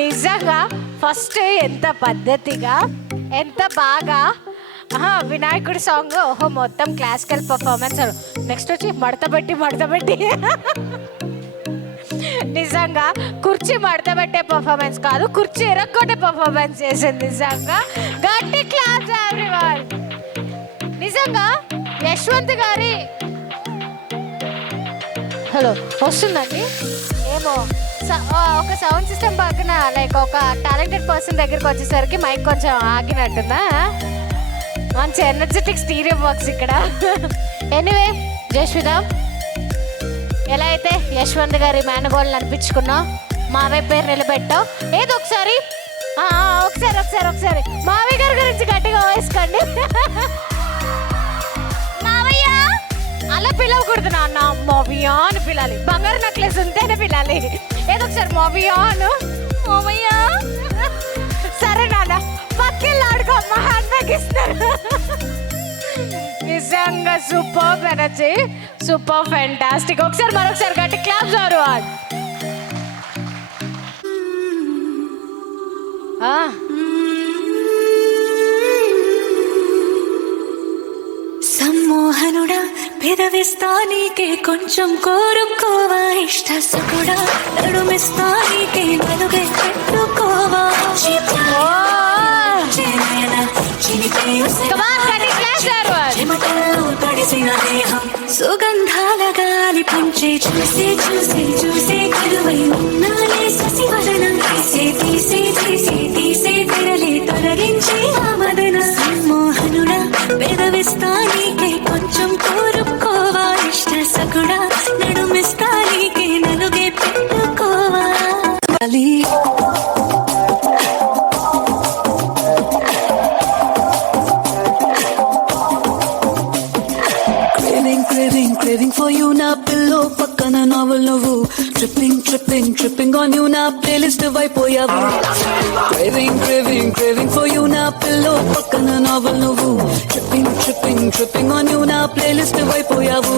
నిజంగా ఫస్ట్ ఎంత పద్ధతిగా ఎంత బాగా వినాయకుడి సాంగ్ ఓహో మొత్తం క్లాసికల్ పర్ఫార్మెన్స్ నెక్స్ట్ వచ్చి మడతబెట్టి నిజంగా కుర్చీ మడతబెట్టే పర్ఫార్మెన్స్ కాదు కుర్చీ ఎరగొట్టే పర్ఫార్మెన్స్ చేసింది నిజంగా గట్టి క్లాస్ ఎవ్రీవన్ నిజంగా యశ్వంత్ గారి హలో వస్తుందండి ఏమో ఒక సౌండ్ సిస్టమ్ పక్కన లైక్ ఒక టాలెంటెడ్ పర్సన్ దగ్గరికి వచ్చేసరికి మైక్ కొంచెం ఆగినట్టుందా మంచి ఎనర్జెటిక్ స్టీరియో బాక్స్ ఇక్కడ ఎనీవే జయశ్విత ఎలా అయితే యశ్వంత్ గారి మేనగోళ్ళని అనిపించుకున్నావు మావయ్య పేరు నిలబెట్టావు ఏదో ఒకసారి మావయ్య గారి గురించి గట్టిగా వేసుకోండి మావయ్య అలా పిలవకూడదు నాన్న మావయ్య అని పిలాలి బంగారు నెక్లెస్ ఉంటేనే పిలాలి ఏదో ఒకసారి మావయ్య సరే నాన్న పక్కెళ్ళి ఆడుకో మా హ్యాండ్ బ్యాగ్ ఇస్తారు నిజంగా సూపర్ ఎనర్జీ సూపర్ ఫ్యాంటాస్టిక్ ఒకసారి మరొకసారి గట్టి క్లాప్స్ ఆరు సమ్మోహనుడా పెదవిస్తా నీకే కొంచెం కోరుకోవా ఇష్ట సకుడా నడుమిస్తా నీకే నలుగే పెట్టుకోవా చెమటల్లో తడిసిన దేహం సుగంధాల గాలి పంచే చూసి చూసి చూసి కరువై ఉన్నాలే శశివదనం తీసే తీసే తీసే తీసే తెరలే తొలగించే ఆ మదన సమ్మోహనుడా పెదవిస్తా నీకే కొంచెం కోరుకోవా ఇష్ట సకుడా నడుమిస్తా నీకే నలుగే పెట్టుకోవా Craving for you na pillow pakkana novel novu tripping on you na playlist vaipoyavu craving for you na pillow pakkana novel novu tripping on you na playlist vaipoyavu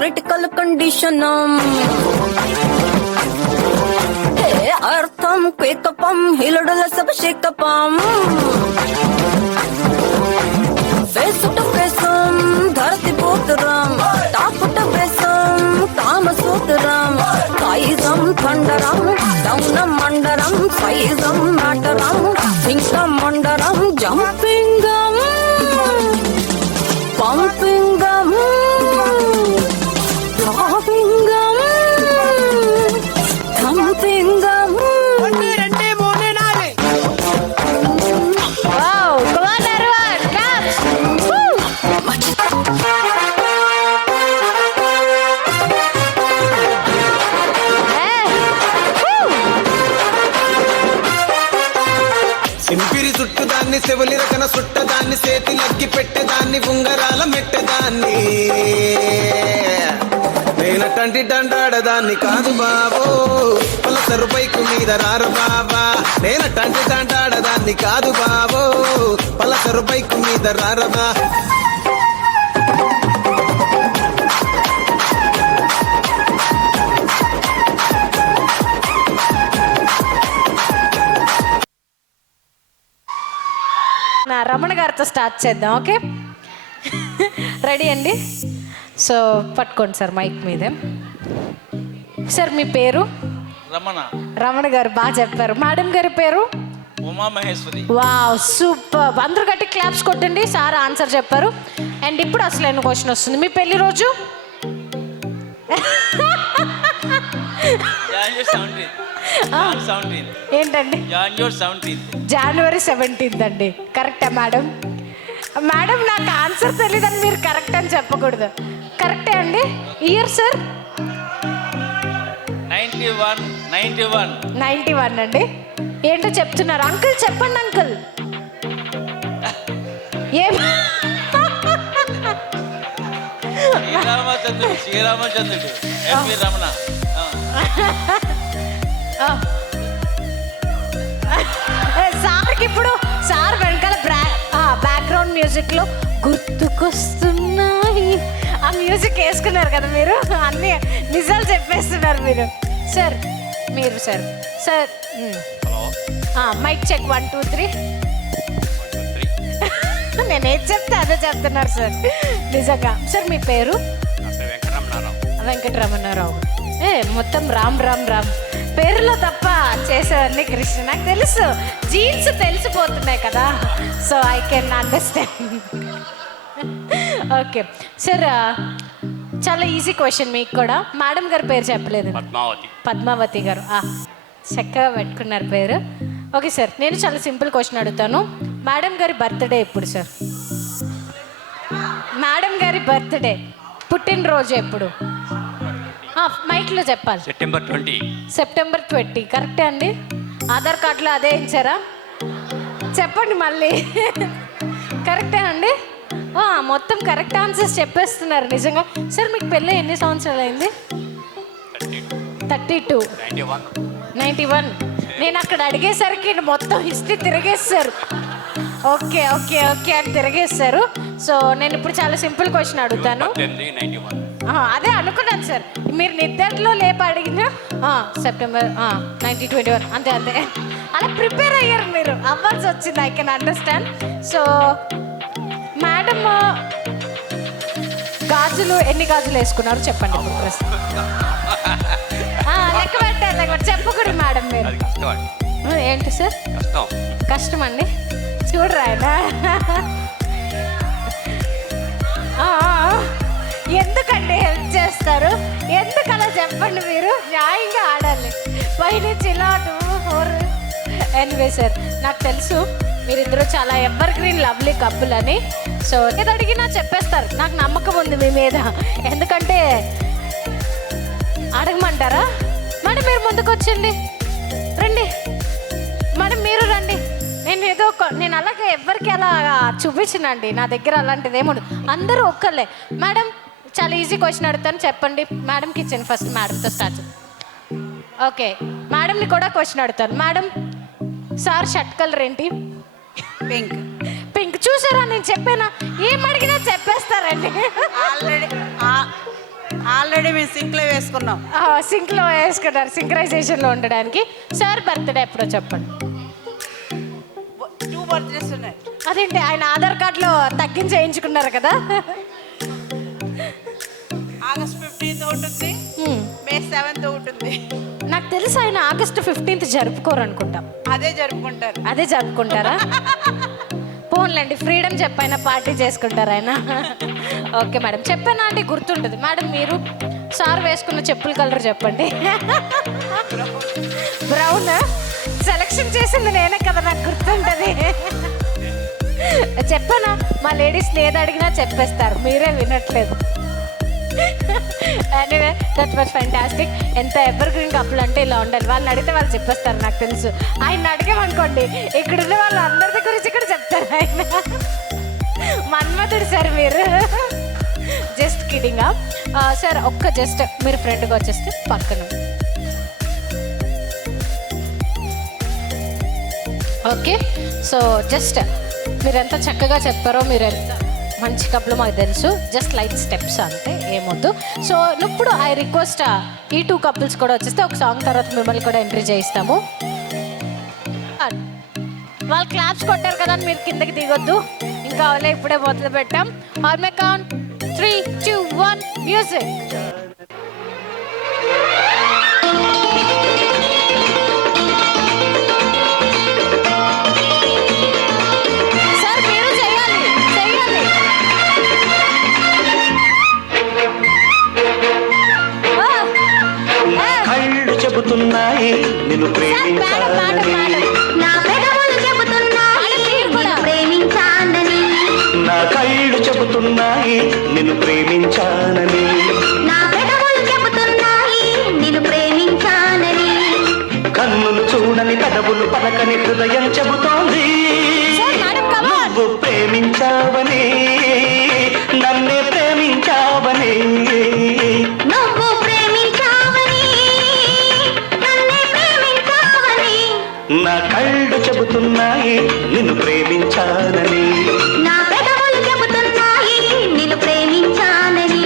critical condition अर्थम क्वेकपम हिलडल सब शेकपम फेस टू फेसम धरती पोतरम top to फेसम काम सूत्रम साइजम थंडरम डाउनम मंडरम साइजम मैटरम थिंकम मंडरम जंपिंगम पंपिंगम సింపిరి చుట్టుదాన్ని చెవులి రకన సుట్టదాన్ని చేతి లగ్గి పెట్టేదాన్ని ఉంగరాల మెట్టదాన్ని నేనటంటి దండాడదాన్ని కాదు బాబో Pulsar bike మీద రారు బాబా నేనటంటి దండాడదాన్ని కాదు బాబో పలసరు బైకు మీద రారబా నా రమణ గారితో స్టార్ట్ చేద్దాం. ఓకే, రెడీ అండి? సో పట్టుకోండి సార్ మైక్ మీద. సార్ మీ పేరు? రమణ. రమణ గారు బాగా చెప్పారు. మేడం గారి పేరు? ఉమా మహేశ్వరి. Wow, super. అందరూ గట్టి క్లాప్స్ కొట్టండి. సార్ ఆన్సర్ చెప్పారు. అండ్ ఇప్పుడు అసలైన క్వశ్చన్ వస్తుంది. మీ పెళ్లి రోజు? ఏంటండి? జనవరి 17 అండి. కరెక్టా మేడం? మేడం నాకు ఆన్సర్ తెలియదని మీరు కరెక్ట్ అని చెప్పకూడదు. కరెక్టే అండి. Year sir? 91 అండి. ఏంటో చెప్తున్నారు అంకుల్? చెప్పండి అంకుల్. ఏం శ్రీరామచంద్రుడు ఎంపీ రమణ. సార్కి ఇప్పుడు సార్ వెనకాల బ్యాక్గ్రౌండ్ మ్యూజిక్ లో గుర్తుకొస్తున్నాయి ఆ మ్యూజిక్ వేసుకున్నారు కదా మీరు. అన్ని నిజాలు చెప్పేస్తున్నారు మీరు. సార్ మీరు సార్ సార్ మైక్ చెక్ 1 2 3. నేను ఏది చెప్తే అదే చెప్తున్నారు సార్. నిజంగా సార్ మీ పేరు? వెంకటరమణారావు. మొత్తం రామ్ రామ్ రామ్ పేరులో తప్ప చేసేవన్నీ కృష్ణ. నాకు తెలుసు, జీన్స్ తెలిసిపోతున్నాయి కదా. So I can understand. Okay sir, చాలా ఈజీ క్వశ్చన్ మీకు కూడా. మేడం గారి పేరు చెప్పలేదు. పద్మావతి గారు. చక్కగా పెట్టుకున్నారు పేరు. ఓకే సార్, నేను చాలా సింపుల్ క్వశ్చన్ అడుగుతాను. మేడం గారి బర్త్డే ఎప్పుడు సార్? మేడం గారి బర్త్డే పుట్టినరోజు ఎప్పుడు మైక్లో చెప్పాలి. సెప్టెంబర్ 20 కరెక్టే అండి. ఆధార్ కార్డులో అదే ఇచ్చారా? చెప్పండి మళ్ళీ. కరెక్టే అండి. మొత్తం కరెక్ట్ ఆన్సర్స్ చెప్పేస్తున్నారు నిజంగా. సార్ మీకు పెళ్ళి ఎన్ని సంవత్సరాలు అయింది? 32. 91. నేను అక్కడ అడిగేసరికి మొత్తం హిస్టరీ తిరిగేస్తారు. ఓకే ఓకే ఓకే అని తిరిగేస్తారు. సో నేను ఇప్పుడు చాలా సింపుల్ క్వశ్చన్ అడుగుతాను. అదే అనుకున్నాను సార్, మీరు నిద్రలో లేప అడిగిన సెప్టెంబర్ 1921 అంతే అంతే అలా ప్రిపేర్ అయ్యారు మీరు. అవ్వాల్సి వచ్చింది, I can understand. So madam గాజులు ఎన్ని గాజులు వేసుకున్నారు చెప్పండి ఇప్పుడు ప్రస్తుతం. లెక్క పెట్టారు చెప్పకూడదు మేడం మీరు. ఏంటి సార్ కష్టం అండి? చూడరా ఎందుకండి హెల్ప్ చేస్తారు? ఎందుకలా చెప్పండి, మీరు న్యాయంగా ఆడాలి. పైనుంచి ఇలా 2, 4. ఎనివే సార్, నాకు తెలుసు మీరిద్దరూ చాలా ఎవర్ గ్రీన్ లవ్లీ కప్పుల్ అని. సో ఏది అడిగినా చెప్పేస్తారు, నాకు నమ్మకం ఉంది మీ మీద. ఎందుకంటే అడగమంటారా మేడం? మీరు ముందుకు వచ్చండి, రండి మేడం, మీరు రండి. నేను అలాగే ఎవరికి అలా చూపించనండి, నా దగ్గర అలాంటిది ఏముండదు. అందరూ ఒక్కర్లే. మేడం చాలా ఈజీ క్వశ్చన్ అడుగుతాను, చెప్పండి. మేడంకి ఇచ్చాను ఫస్ట్, మేడంతో స్టార్ట్. ఓకే, మేడంని కూడా క్వశ్చన్ అడుగుతాను. మేడం సార్ షర్ట్ కలర్ ఏంటి? పింక్. పింక్. చూసారా, నేను చెప్పానా? ఏం అడిగినా చెప్పేస్తారండి. ఆల్రెడీ మేము సింక్లో వేసుకున్నాం. సింక్లో వేసుకున్నారు సింక్రైజేషన్లో ఉండడానికి. సార్ బర్త్డే ఎప్పుడో చెప్పండి. 2 బర్త్డేస్ ఉన్నాయి. అదేంటి, ఆయన ఆధార్ కార్డులో తగ్గించి వేయించుకున్నారు కదా? ఆగస్ట్ 15th ఉంటుంది, మే 7th ఉంటుంది. నాకు తెలుసు ఆయన ఆగస్ట్ 15th జరుపుకోరు అనుకుంటాం. అదే జరుపుకుంటారా? పోన్లేండి, ఫ్రీడమ్ చెప్పైనా పార్టీ చేసుకుంటారు ఆయన. ఓకే మేడం, చెప్పానా అంటే గుర్తుంటుంది. మేడం మీరు సార్ వేసుకున్న చెప్పుల కలర్ చెప్పండి. బ్రౌన్. సెలెక్షన్ చేసింది నేనే కదా, నాకు గుర్తుంటుంది. చెప్పానా? మా లేడీస్ ఏది అడిగినా చెప్పేస్తారు, మీరే వినట్లేదు. Anyway that was fantastic. ఎంత ఎవర్ గ్రీన్ కప్పులు అంటే ఇలా ఉండాలి. వాళ్ళని అడిగితే వాళ్ళు చెప్పేస్తారు, నాకు తెలుసు. ఆయన అడిగామనుకోండి, ఇక్కడున్న వాళ్ళు అందరి గురించి కూడా చెప్తారు ఆయన. మన్మధుడు సార్ మీరు. జస్ట్ కిడింగా సార్. ఒక్క జస్ట్ మీరు ఫ్రెండ్గా వచ్చేస్తే పక్కన. ఓకే, సో జస్ట్ మీరు ఎంత చక్కగా చెప్పారో, మీరు ఎంత మంచి కప్పులు మాకు తెలుసు. జస్ట్ లైట్ స్టెప్స్ అంతే, ఏమొద్దు. సో ఇప్పుడు ఐ రిక్వెస్ట్ ఈ 2 కపుల్స్ కూడా వచ్చేస్తే ఒక సాంగ్ తర్వాత మిమ్మల్ని కూడా ఎంట్రీ చేయిస్తాము. వాళ్ళు క్లాప్స్ కొట్టారు కదా అని మీరు కిందకి దిగొద్దు. ఇంకా వాళ్ళే ఇప్పుడే మొదలు పెట్టాం. On my count 3, 2, 1 music. చెబుతున్నాయి నిన్ను ప్రేమించాలని, నా పెదవులు చెబుతున్నాయి నిన్ను ప్రేమించాలని, నా కళ్ళు చెబుతున్నాయి నిన్ను ప్రేమించాలని, నా పెదవులు చెబుతున్నాయి నిన్ను ప్రేమించాలని, కన్నులు చూడని పెదవులు పలకని హృదయం చెబుతోంది నువ్వు ప్రేమించావని, నన్నే ప్రేమించావని, నువ్వు ప్రేమించావని, నన్నే ప్రేమించావని, నా కళ్ళు చెబుతున్నాయి నిన్ను ప్రేమించాలని, నా పెదవులు చెబుతున్నాయి నిన్ను ప్రేమించాలని.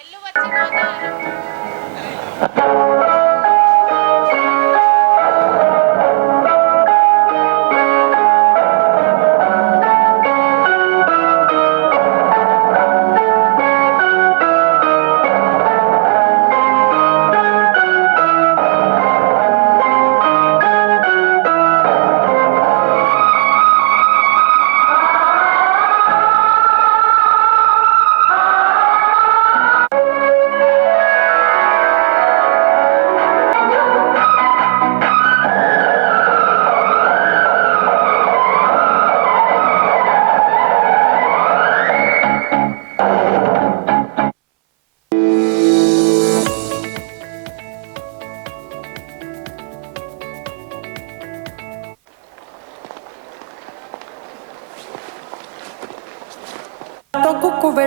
ఎల్లు వచ్చి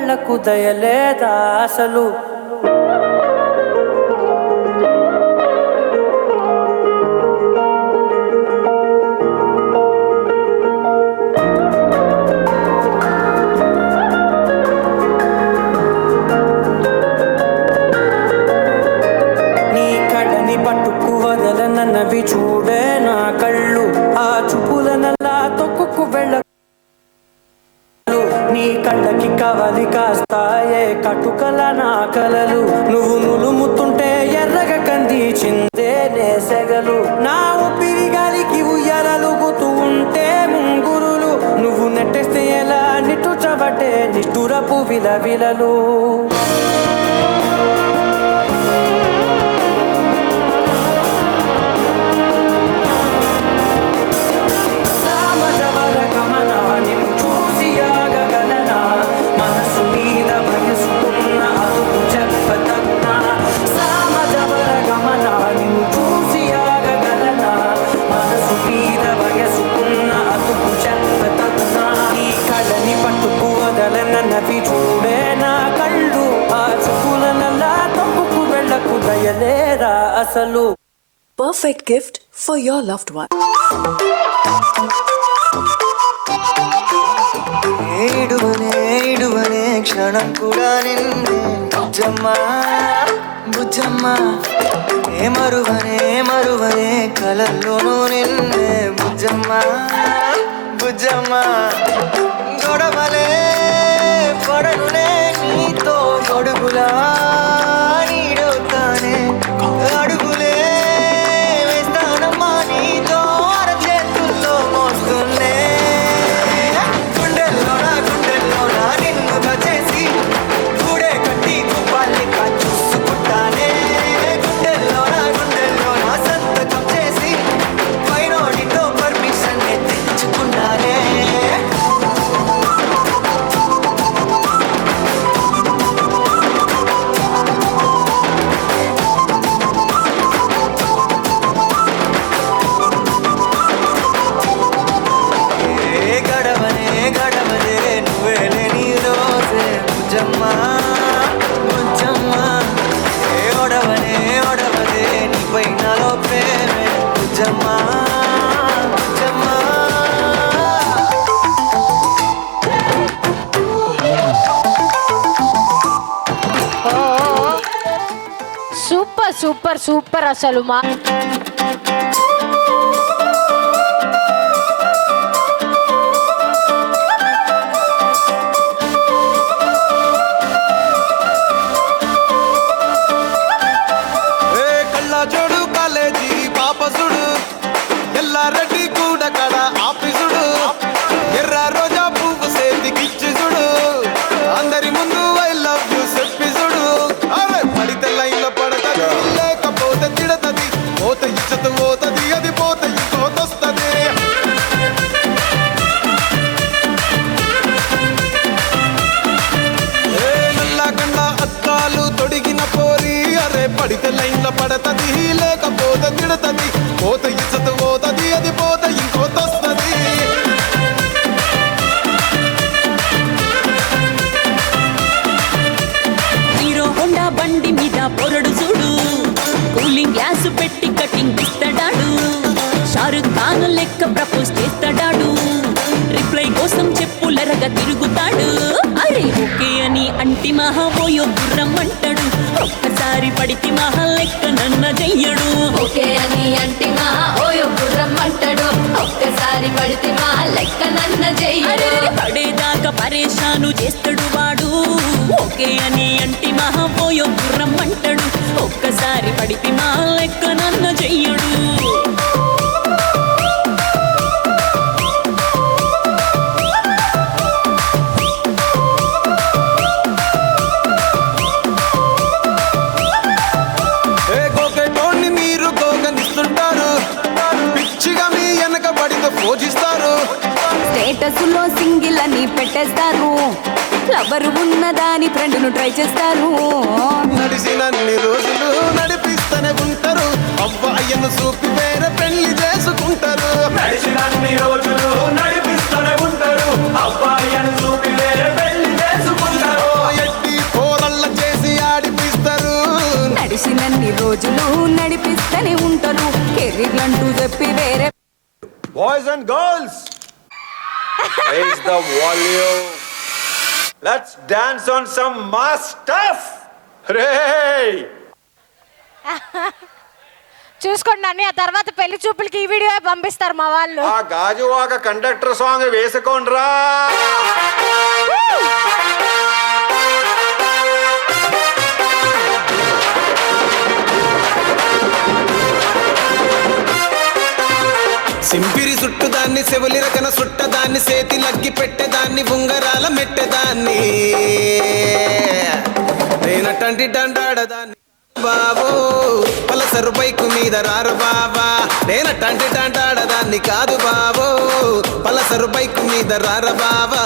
వెళ్ళకు దయలేదా అసలు నీ కళ్ళని పట్టుకు వదలనన్నవి చూడే నా కళ్ళు ఆ చూపులనల్లా తొక్కుకు వెళ్ళ నీ కళ్ళకి కవలి కాస్తాయే కటుకల నా కలలు నువ్వు నులుముతుంటే ఎర్రగ కంది చిందే నేసెగలు నా ఊపిరి గాలికి ఉయ్యాలలుగుతూ ఉంటే ముంగురులు నువ్వు నెట్టేస్తే ఎలా నిట్టుచబట్టే నిష్ఠురపు విలవిలలు చూడే నా కళ్ళు ఆ చూపులనల్లా తొక్కుకు వెళ్ళకు దయలేరా అసలు Perfect gift for your loved one. ఏడువనే క్షణం కూడా నిన్నే బుజ్జమ్మా బుజ్జమ్మా ఏ మరువనే కలల్లోనూ నిన్నే బుజ్జమ్మా బుజ్జమ్మా గొడవలే పడనులే నీతో గొడుగులా నీడవుతానే అడుగులే వేస్తానమ్మా నీతో అరచేతుల్లో మోస్తున్నే గుండెల్లోనా నిన్ను దచేసి గూడే కట్టి కుప్పాల్ని చూసుకుంటానే గుండెల్లోనా సంతకం చేసి పైనోడితో పర్మిషన్ తెచ్చుకున్నానే గడవనే నువ్వే లేని రోజే బుజ్జమ్మా బుజ్జమ్మా ఏ ఒడవనే నీపై నాలో ప్రేమే బుజ్జమ్మా బుజ్జమ్మా సూపర్ సూపర్ సూపర్ అసలు మా కళ్ళజోడు కాలేజీ పాపసుడు ఎల్లారెడ్డి కూడా కడ ఆఫీసుడు ఎర్ర రోజా పువ్వు సేతికిచ్చి చూడు అందరి ముందు ఐ లవ్ యూ చెప్పిసుడు అరే పడితే లైన్లో పడతది లేకపోతే తిడతది పోత ఇచ్చత పోతది అది పోత ఇంకోతొస్తది నల్లగండ అద్దాలు తొడిగిన పోరి అరే పడితే లైన్లో పడతది లేకపోతే తిడతది పోత ఇచ్చత పోతది అది పోత ఇంకోతొస్తది హీరో హోండా బండి మీద పొరడు చూడు కూలింగ్ గ్లాస్ పెట్టి కటింగ్ ఇస్తాడాడు షారుఖ్ ఖాన్ లెక్క ప్రపోజ్ చేస్తాడాడు రిప్లై కోసం చెప్పులెరగ తిరుగుతాడు అరే ఓకే అని అంటి మహాబోయో గుర్రం అంటాడు ఒక్కసారి పడితి మహా లెక్క నన్న చెయ్యడు ఓకే అని అంటి మహా ఓయో గుర్రం అంటాడు ఒక్కసారి పడితి మహా లెక్క నన్న చెయ్యడు పడేదాకా పరేషాను చేస్తాడు వాడు ఓకే అని అంటి మహా ఓయో గుర్రం అంటాడు ఒక్కసారి పడితి మహా లెక్క నన్న చెయ్యడు గోకెటోన్ని మీరు గోగనిస్తుంటారు పిచ్చిగా మీ వెనక పడితే పూజిస్తారు స్టేటస్ లో సింగిల్ అని పెట్టేస్తారు లవర్ ఉన్నదాని ఫ్రెండ్ను ట్రై చేస్తారు నడిచినన్ని రోజులు నడిపిస్తూనే ఉంటారు అవ్వాయను చూపి వేరే పెళ్లి చేసుకుంటారు నడిచినన్ని రోజులు నడిపిస్తూనే ఉంటారు అవ్వాయను చూపి వేరే పెళ్లి చేసుకుంటారు రోజులు నడిపిస్తూనే ఉంటారు కెరీర్లంటూ చెప్పి వేరే Boys and girls, raise the volume. Let's dance on some mass stuff. Hooray! చూసుకోండి అన్ని ఆ తర్వాత పెళ్లి చూపులకి ఈ వీడియో పంపిస్తారు మా వాళ్ళు. ఆ గాజువాక కండక్టర్ సాంగ్ వేసుకోండ్రా. సింపిరి చుట్టుదాన్ని సెవలి రకన సుట్టదాన్ని సేతి లగ్గి పెట్టేదాన్ని ఉంగరాల మెట్టేదాన్ని నేనటంటి డండాడదాన్ని బాబో పలసరు బైకు మీద రారు బాబా నేనటంటి డండాడదాన్ని కాదు బాబో పలసరు బైకు మీద రారు బాబా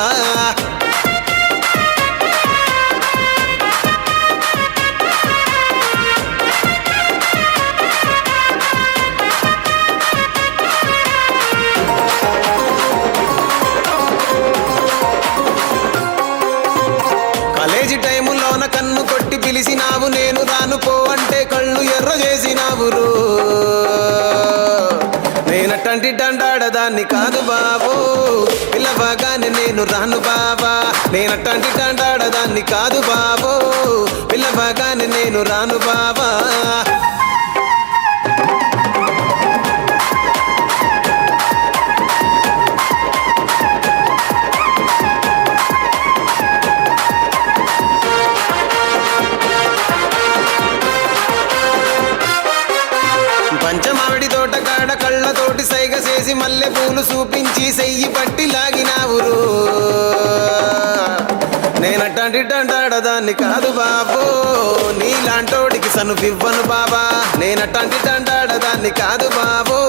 కాలేజీ టైములోన కన్ను కొట్టి పిలిచినావు నేను రాను పో అంటే కళ్ళు ఎర్ర చేసినావు నేనటంటి డండాడదాన్ని కాదు బాబో పిల్లవగానే నేను రాను బాబా నేనటంటి డండాడదాన్ని కాదు బాబో పిల్లవగానే నేను రాను బాబా పంచమావిడి తోట కాడ కళ్ళతోటి సైగ చేసి మల్లె పూలు చూపించి సెయ్యి పట్టి లాగినావు నేనటంటి డండాడదాన్ని కాదు బాబో నీలాంటోడికి సనుపివ్వను బాబా నేనటంటి డండాడదాన్ని కాదు బాబో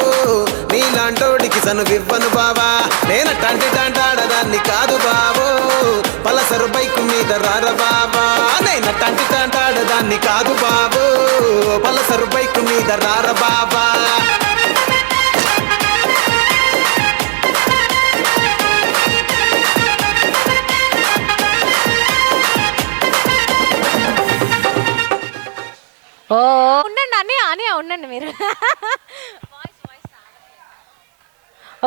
నీలాంటోడికి సనుపివ్వను బాబా నేనటంటి డండాడదాన్ని కాదు బాబో పలసరు బైకు మీద రార బాబా నేనటంటి డండాడదాన్ని కాదు బాబో పలసరు బైకు మీద రార బాబా ఓ ఉండండి అని అని ఉండండి మీరు.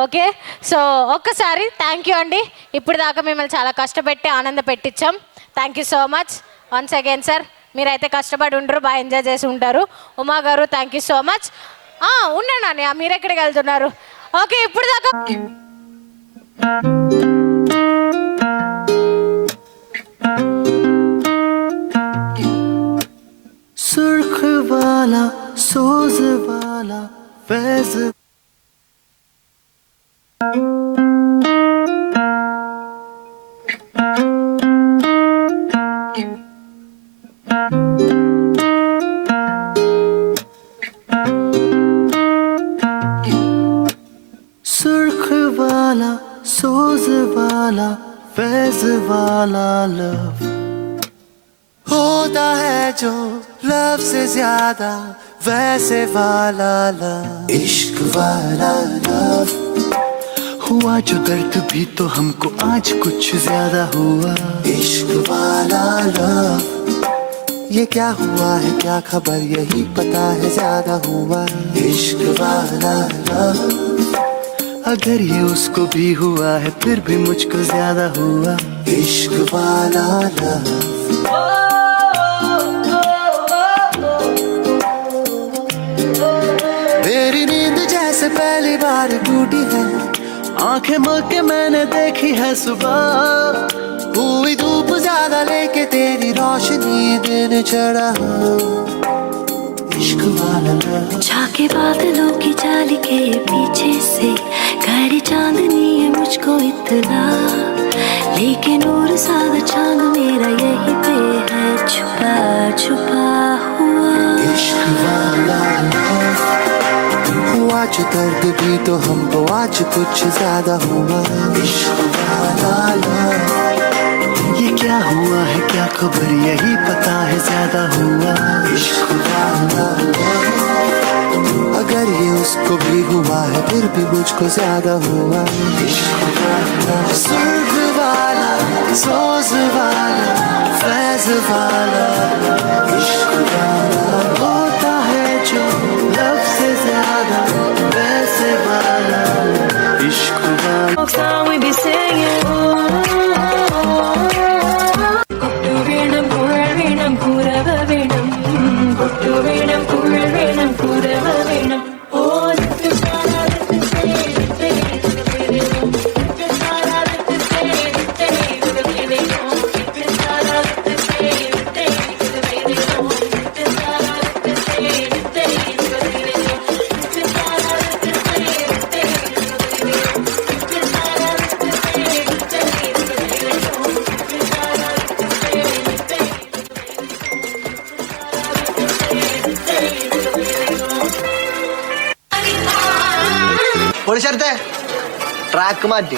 ఓకే సో ఒక్కసారి థ్యాంక్ యూ అండి. ఇప్పుడు దాకా మిమ్మల్ని చాలా కష్టపెట్టి ఆనంద పెట్టించాం. Thank you so much once again sir. మీరైతే కష్టపడి ఉండరు, బాగా ఎంజాయ్ చేసి ఉంటారు. ఉమా గారు థ్యాంక్ యూ సో మచ్. ఉండండి అని మీరు ఎక్కడికి వెళ్తున్నారు? ఓకే ఇప్పుడు దాకా सुर्ख वाला सोज वाला फैज सुर्ख वाला सोज वाला फैज वाला लव होता है जो लव से ज्यादा वैसे वाला लव इश्क वाला लव हुआ जो दर्द भी तो हमको आज कुछ ज्यादा हुआ इश्क वाला लव ये क्या हुआ है क्या खबर यही पता है ज्यादा हुआ इश्क वाला लव अगर ये उसको भी हुआ है फिर भी मुझको ज्यादा हुआ इश्क वाला लव मेरी नींद जैसे पहली बार टूटी है आंखें मल के मैंने देखी है सुबह हुई धूप ज्यादा लेके तेरी रोशनी दिन चढ़ा इश्क वाला लव झाके बादलों की जाली के पीछे से खड़ी चांदनी है मुझको इतना लेकिन और सादा चांद मेरा यही पे है छुपा छुपा हुआ इश्क वाला लव हुआ जो दर्द भी तो हमको आज कुछ ज्यादा हुआ इश्क वाला लव ये क्या हुआ है क्या खबर यही पता है ज्यादा हुआ इश्क वाला लव अगर ये उसको भी हुआ है फिर भी मुझको ज्यादा हुआ इश्क वाला स्वर्ग वाला सोज वाला फैज वाला इश्क वाला होता పొడిసడితే ట్రాక్ మార్చి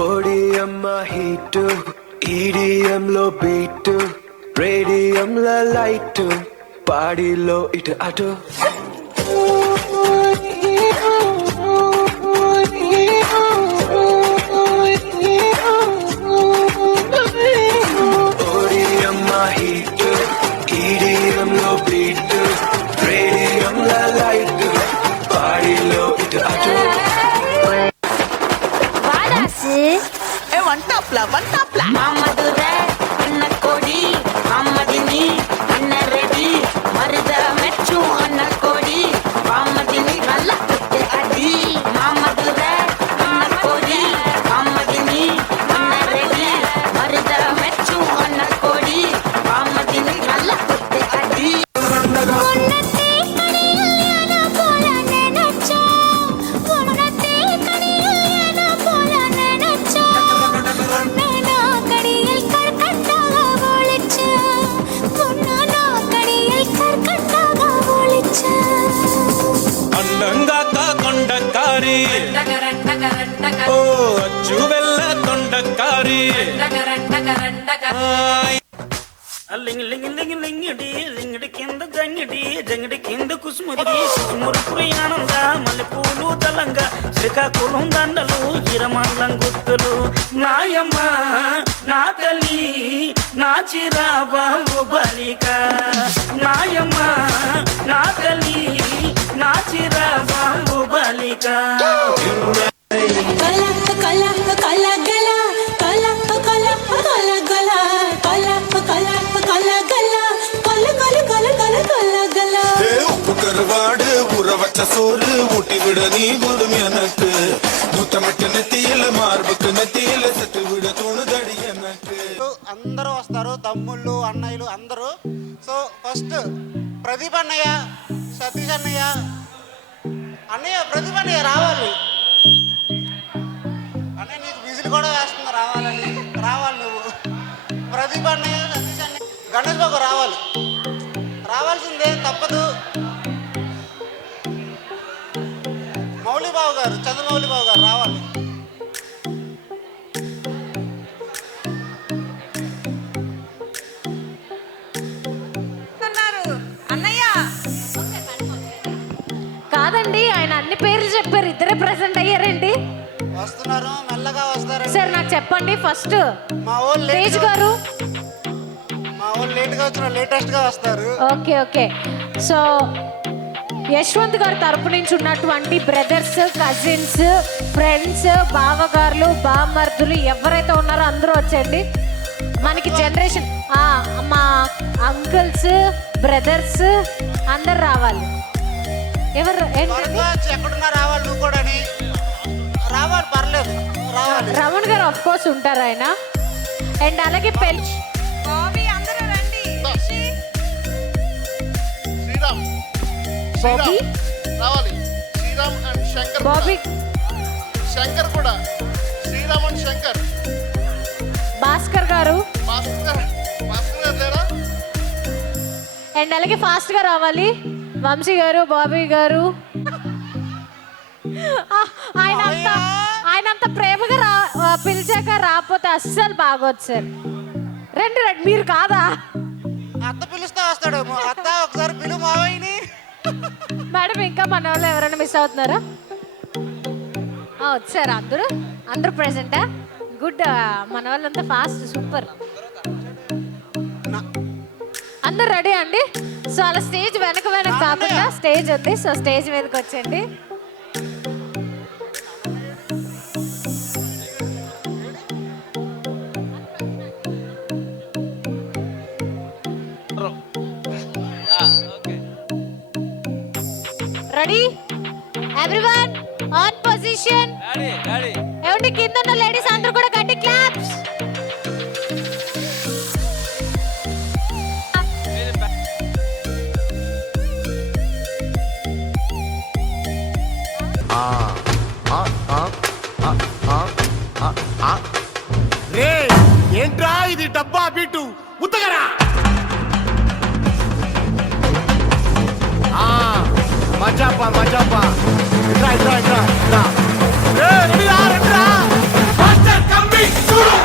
ఓడిఎం హీట్ ఈడిఎం లో బీట్ రేడియం లో లైట్ పాడిలో ఇటు అటు ఓడిఎం హీట్ ఈడిఎం లో బీట్ రేడియం లో లైట్ పాడిలో ఇటు అటు మామదురే అన్న కోడి అమ్మదిని అన్న రెడి మరిద మెచ్చు అన్న కోడి అమ్మదిని నల్ల కుట్టే అది మామదురే అన్న కోడి అమ్మదిని అన్న రెడి మరిద మెచ్చు అన్న కోడి అమ్మదిని నల్ల కుట్టే అది అండంగా కొండకారి ఓ అచ్చు వెళ్ళ కొండకారి లింగిడి కింద జంగిడి కింద కుసుముడి కుసుమురు ఆనంద మల్లెపూలు తలంగా శ్రీకాకుళం దండలు ఇరమండలం గుర్తులు నాయమ్మ నా తల్లి నా చిరాబాబు బలిక నాయమ్మ నా తల్లి నా చిరాబాబు బలిక உப்பு கருவாடு ஊற வச்ச சோறு ஊட்டி விட நீ குடுமி எனக்கு முத்தமிட்டு நெத்தியில மார்புக்கு நெத்தியில செத்து விட தோணுதடி எனக்கு అందరూ వస్తారు, తమ్ముళ్ళు అన్నయ్యలు అందరూ. సో ఫస్ట్ ప్రదీప్ అన్నయ్య, సతీష్ అన్నయ్య, ప్రదీప్ అన్నయ్య రావాలి. అన్నయ్య నీకు విజిల్ కూడా వేస్తుంది రావాలి నువ్వు. ప్రదీప్ అన్నయ్య, సతీష్ అన్నయ్య, గణేష్ బాబు రావాల్సిందే తప్పదు. మౌలిబాబు గారు, చంద్రమౌళి బాబు గారు రావాలి. కాదండి, ఆయన అన్ని పేర్లు చెప్పారు, ఇద్దరే ప్రెసెంట్ అయ్యారండి. వస్తున్నారు, మెల్లగా వస్తారు. సార్ నాకు చెప్పండి ఫస్ట్. మా వాళ్ళు తేజ్ గారు లేట్గా వచ్చిన లేటెస్ట్ గా వస్తారు. ఓకే. సో యశ్వంత్ గారి తరపు నుంచి ఉన్నటువంటి బ్రదర్స్, కజిన్స్, ఫ్రెండ్స్, బావగారులు, బామర్దులు ఎవరైతే ఉన్నారో అందరూ వచ్చండి. మనకి జనరేషన్ మా అంకుల్స్, బ్రదర్స్ అందరు రావాలి. ఎవరు ఎక్కడున్నా రావాలి, నువ్వు కూడా రావాలి, పర్లేదు రావాలి. రమణ్ గారు ఆఫ్ కోర్స్ ఉంటారు ఆయన. అండ్ అలాగే పెళ్లి బాబీ రావాలి. శ్రీరామ్ అండ్ శంకర్, బాబీ శంకర్ కూడా, శ్రీరామ్ అండ్ శంకర్, భాస్కర్ గారు భాస్కర్ లేరా? అండ్ అలాగే ఫాస్ట్ గా రావాలి వంశీ గారు, బాబీ గారు. ఆయన అంత ప్రేమగా పిలిచాక రాకపోతే అస్సలు బాగోదు సార్. రండి మీరు కాదా? అత్త పిలుస్తా వస్తాడు. అత్త ఒకసారి పిలు మావయ్యని. మేడం ఇంకా మన వాళ్ళు ఎవరైనా మిస్ అవుతున్నారా? వచ్చారు అందరూ ప్రెసెంటా? గుడ్. మన వాళ్ళంతా ఫాస్ట్, సూపర్. అందరు రెడీ అండి? సో అలా స్టేజ్ వెనక కాకుండా స్టేజ్ ఉంది. సో స్టేజ్ మీదకి వచ్చండి. Ready everyone on position. ఏమండి కింద ఉన్న లేడీస్ అందరూ కూడా గట్టి క్లాప్స్. రే ఏంట్రా ఇది డబ్బా బీటు ఉత్తగరా మజాపా మజాపా ఇట్రా ఇట్రా ఇట్రా ఇట్రా రే రెడీరా రెడీరా మాస్టర్ కమింగ్ చూడు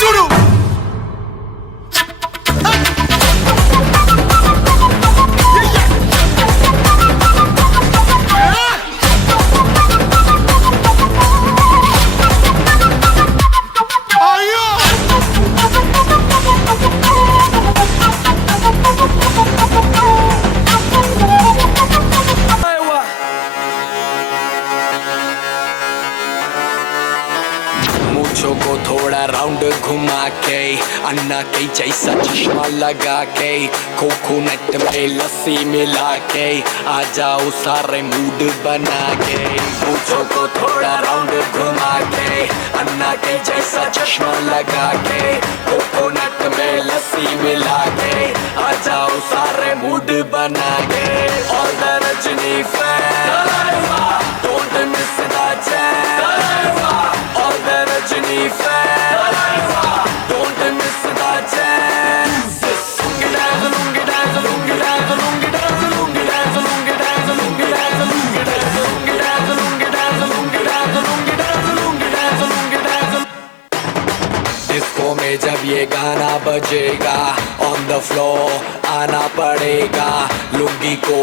చూడు अन्ना के जैसा चश्मा लगा के कोकोनट में लस्सी मिला के आ जाओ सारे मूड बना के पूछो को थोड़ा राउंड घुमा के अन्ना के जैसा चश्मा लगा के कोकोनट में लस्सी मिला के आ जाओ सारे मूड बना के all the Rajini fan don't miss the chance all the Rajini fan जब ये गाना बजेगा ऑन द फ्लोर आना पड़ेगा लुंगी को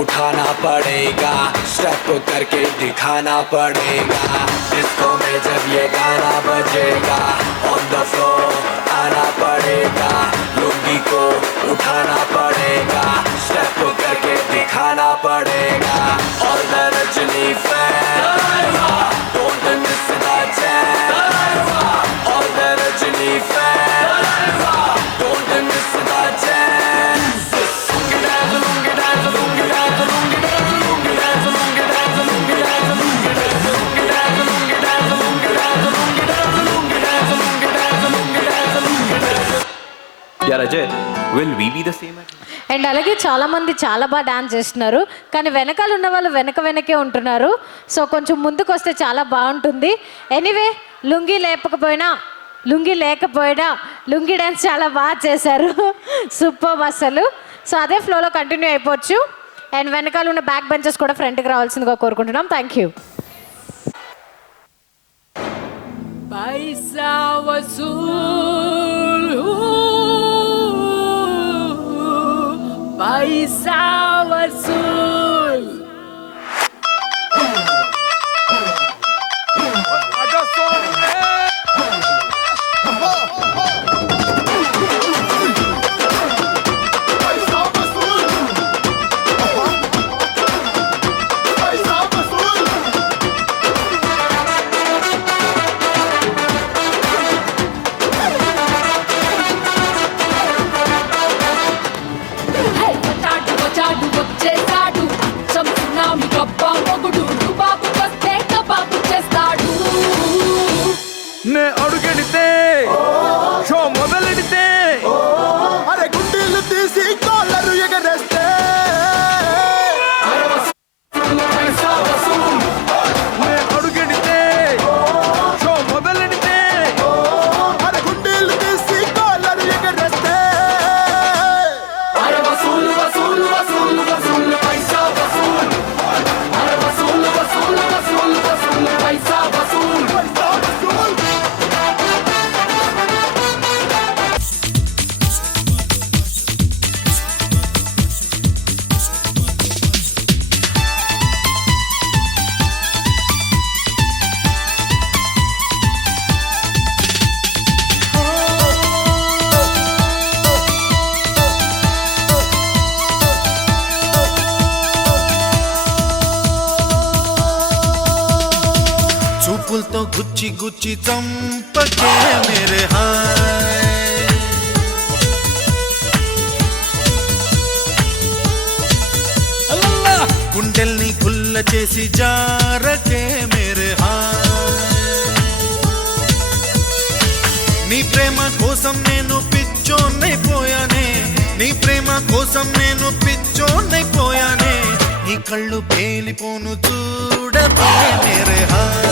उठाना पड़ेगा स्टेप करके दिखाना पड़ेगा डिस्को में जब ये गाना बजेगा ऑन द फ्लोर आना पड़ेगा लुंगी को उठाना पड़ेगा स्टेप करके दिखाना पड़ेगा all the Rajini fan don't miss the chance all the Rajini fan don't miss the chance lungi dance lungi dance lungi dance lungi dance lungi dance lungi dance lungi dance lungi dance lungi dance lungi dance lungi dance lungi dance lungi dance lungi dance lungi dance lungi dance यार Ajay will we be the same and అలాగే చాలామంది చాలా బాగా dance చేస్తున్నారు కానీ వెనకాల ఉన్న వాళ్ళు వెనకే ఉంటున్నారు సో కొంచెం ముందుకు వస్తే చాలా బాగుంటుంది ఎనీవే లుంగీ లేకపోయినా లుంగీ డాన్స్ చాలా బాగా చేశారు సూపర్ అసలు సో అదే ఫ్లోలో కంటిన్యూ అయిపోవచ్చు అండ్ వెనకాల ఉన్న బ్యాక్ బెంచెస్ కూడా ఫ్రంట్కి రావాల్సిందిగా కోరుకుంటున్నాం. Thank you. पैसा वसूल पैसा वसूल నే అడుగెడితే షో మొదలెడితే అరే గుండెలు తీసి కాలరు ఎగరేస్తే నే అడుగెడితే షో మొదలెడితే అరే గుండెలు తీసి కాలరు ఎగరేస్తే అరే వసూలు వసూలు వసూలు వసూలు పైసా వసూలు అరే వసూలు వసూలు వసూలు వసూలు పైసా వసూలు చూపులతో గుచ్చి గుచ్చి చంపకే మేరే హాయ్ గుండెల్ని గుల్ల చేసి జారకే మేరే హాయ్ నీ ప్రేమ కోసం నేను పిచ్చోన్నైపోయానే నీ ప్రేమ కోసం నేను పిచ్చోన్నైపోయానే నీ కళ్ళు పేలిపోను చూడకే మేరే హాయ్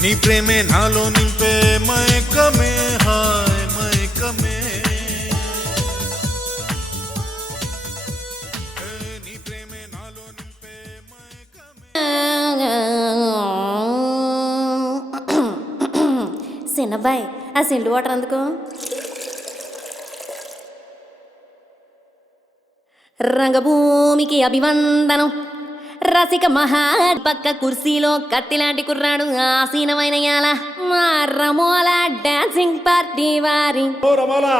నీ ప్రేమే నాలో నింపే మైకమే హాయ్ మైకమే నీ ప్రేమే నాలో నింపే సిన్నబాయ్ ఆ సిండు వాటర్ అందుకో. రంగభూమికి అభివందనం. రసిక మహా పక్క కుర్సీలో కత్తిలాంటి కుర్రాడు ఆసీనమైన యాల మా రమోల డాన్సింగ్ పార్టీ వారి రమోలా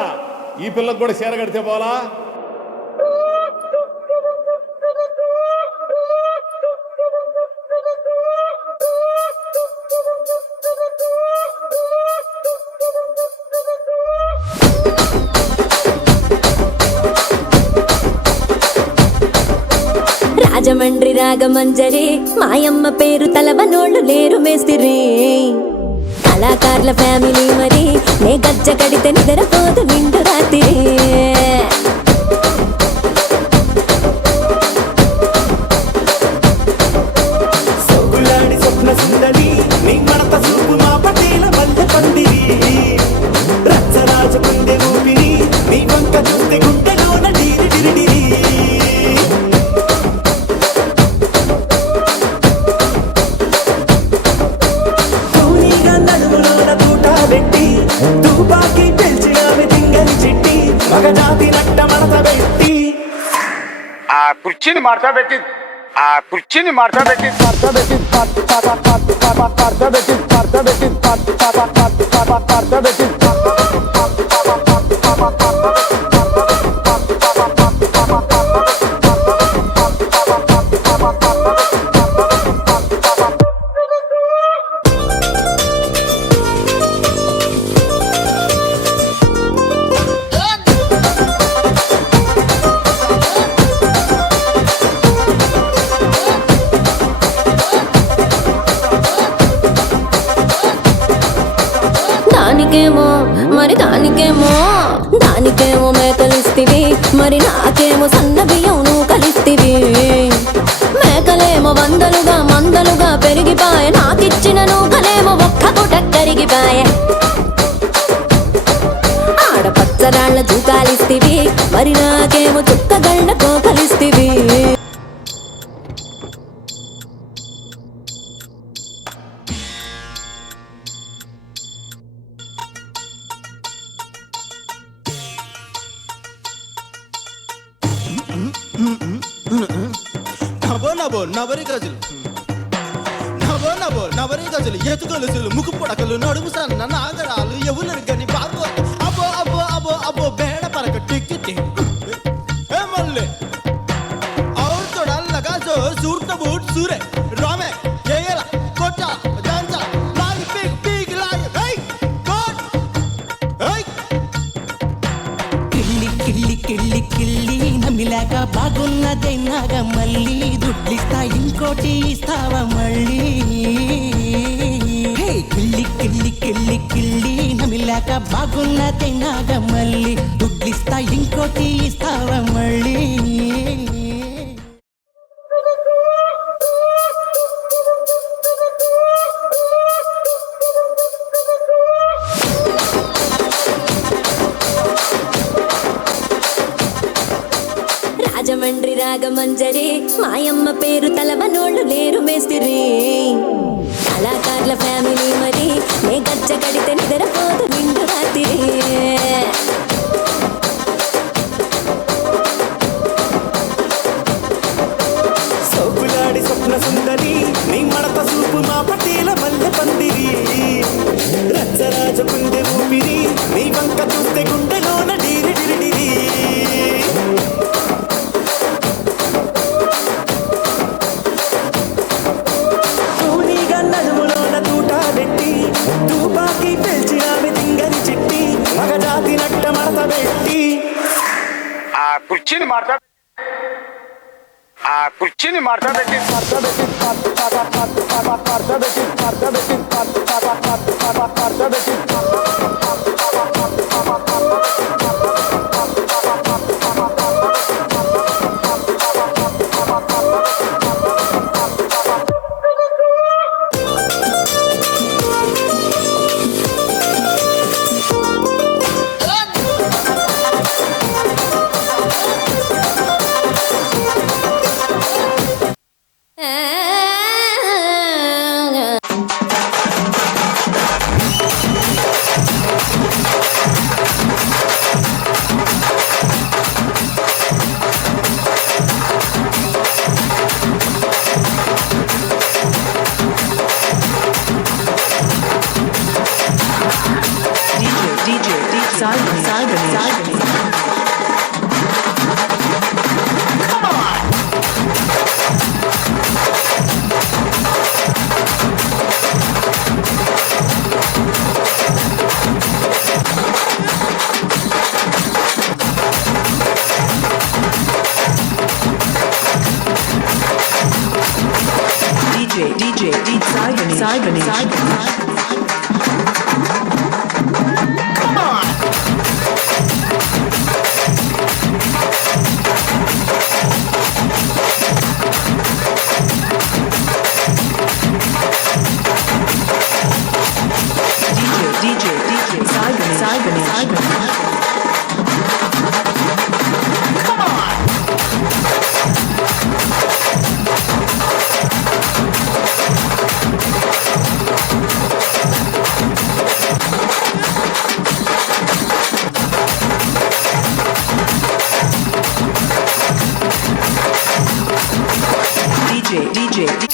ఈ పిల్లకు కూడా చీర కడితే పోలా. రాజమండ్రి రాగమంజరి మాయమ్మ పేరు తలవనోళ్ళు లేరు మేస్తిరి కళాకారుల ఫ్యామిలీ మరి నే గజ్జ కడితే నిద్రపోదు నిండు రాత్రి సొగులాడి స్వప్న సుందరి నీ మడత చూపు మా పటేల మల్లె పందిరి రచ్చరాజ కుందె ఊపిరి నీ వంక చూస్తే గుండెలోన డిరి డిరి డిరి తుపాకి పెంచి ఆమె తింగని చిట్టి మగజాతి నట్ట మడత పెట్టి ఆ కుర్చీని మార్చబెట్టి ఆ కుర్చీని మార్చబెట్టి మార్చబెట్టి మార్చబెట్టి మార్చబెట్టి మార్చబెట్టి దానికేమో దానికేమో మేకలిస్తివి, మరి నాకేమో సన్న బియ్యం నువ్వు కలిస్తివి. మేకలేమో మందలుగా పెరిగిపాయే, నాకిచ్చిన నూకలేమో ఒక్క పూట కరిగిపాయే. ఆడపచ్చరాళ్ళ జూకాలిస్తివి, మరి నాకేమో చుక్కగళ్ళ కోకలిస్తివి. నవరి గజులు ఎతుగొలుసులు ముక్కు పొడకలు నడుము సన్న నాగరాలు ఎవరు గని బాబు అబ్బో అబ్బో అబ్బో అబ్బో బేడ పరక టిక్కి మళ్ళీ और थोड़ा लगा जो सूरत बूट सूरे रामे येला कोटा जानचा लाल पीक लाल hey god hey కిళ్ళి నమ్మిలాక బాగున్నదైనాగా మళ్ళీ దుడ్లిస్తా ఇంకోటి ఇస్తావా మళ్ళీ. కిళ్ళి నమ్మిలాక బాగున్నదైనాగా మళ్ళీ దుడ్లిస్తా ఇంకోటి ఇస్తావా మళ్ళీ. రాజమండ్రి రాగమంజరి మాయమ్మ పేరు తలవనోళ్ళు లేరు మేస్తిరి. కళాకారుల ఫ్యామిలీ మరి నే గజ్జ కడితే నిద్రపోదు నిండు రాత్రి. సోకులాడి స్వప్న సుందరి నీ మడత చూపు మా పటేల మల్లె పందిరి. రచ్చరాజ కుందె ఊపిరి నీ వంక చూస్తే గుండెలోన డీరి డిరిడిరి. కూనీగా నడుములోన తూట పెట్టి తూపాకి పెంచినామి తింగని చిట్టి మగజాతి నట్ట మడత పెట్టి ఆ కుర్చీని మార్చబెట్టి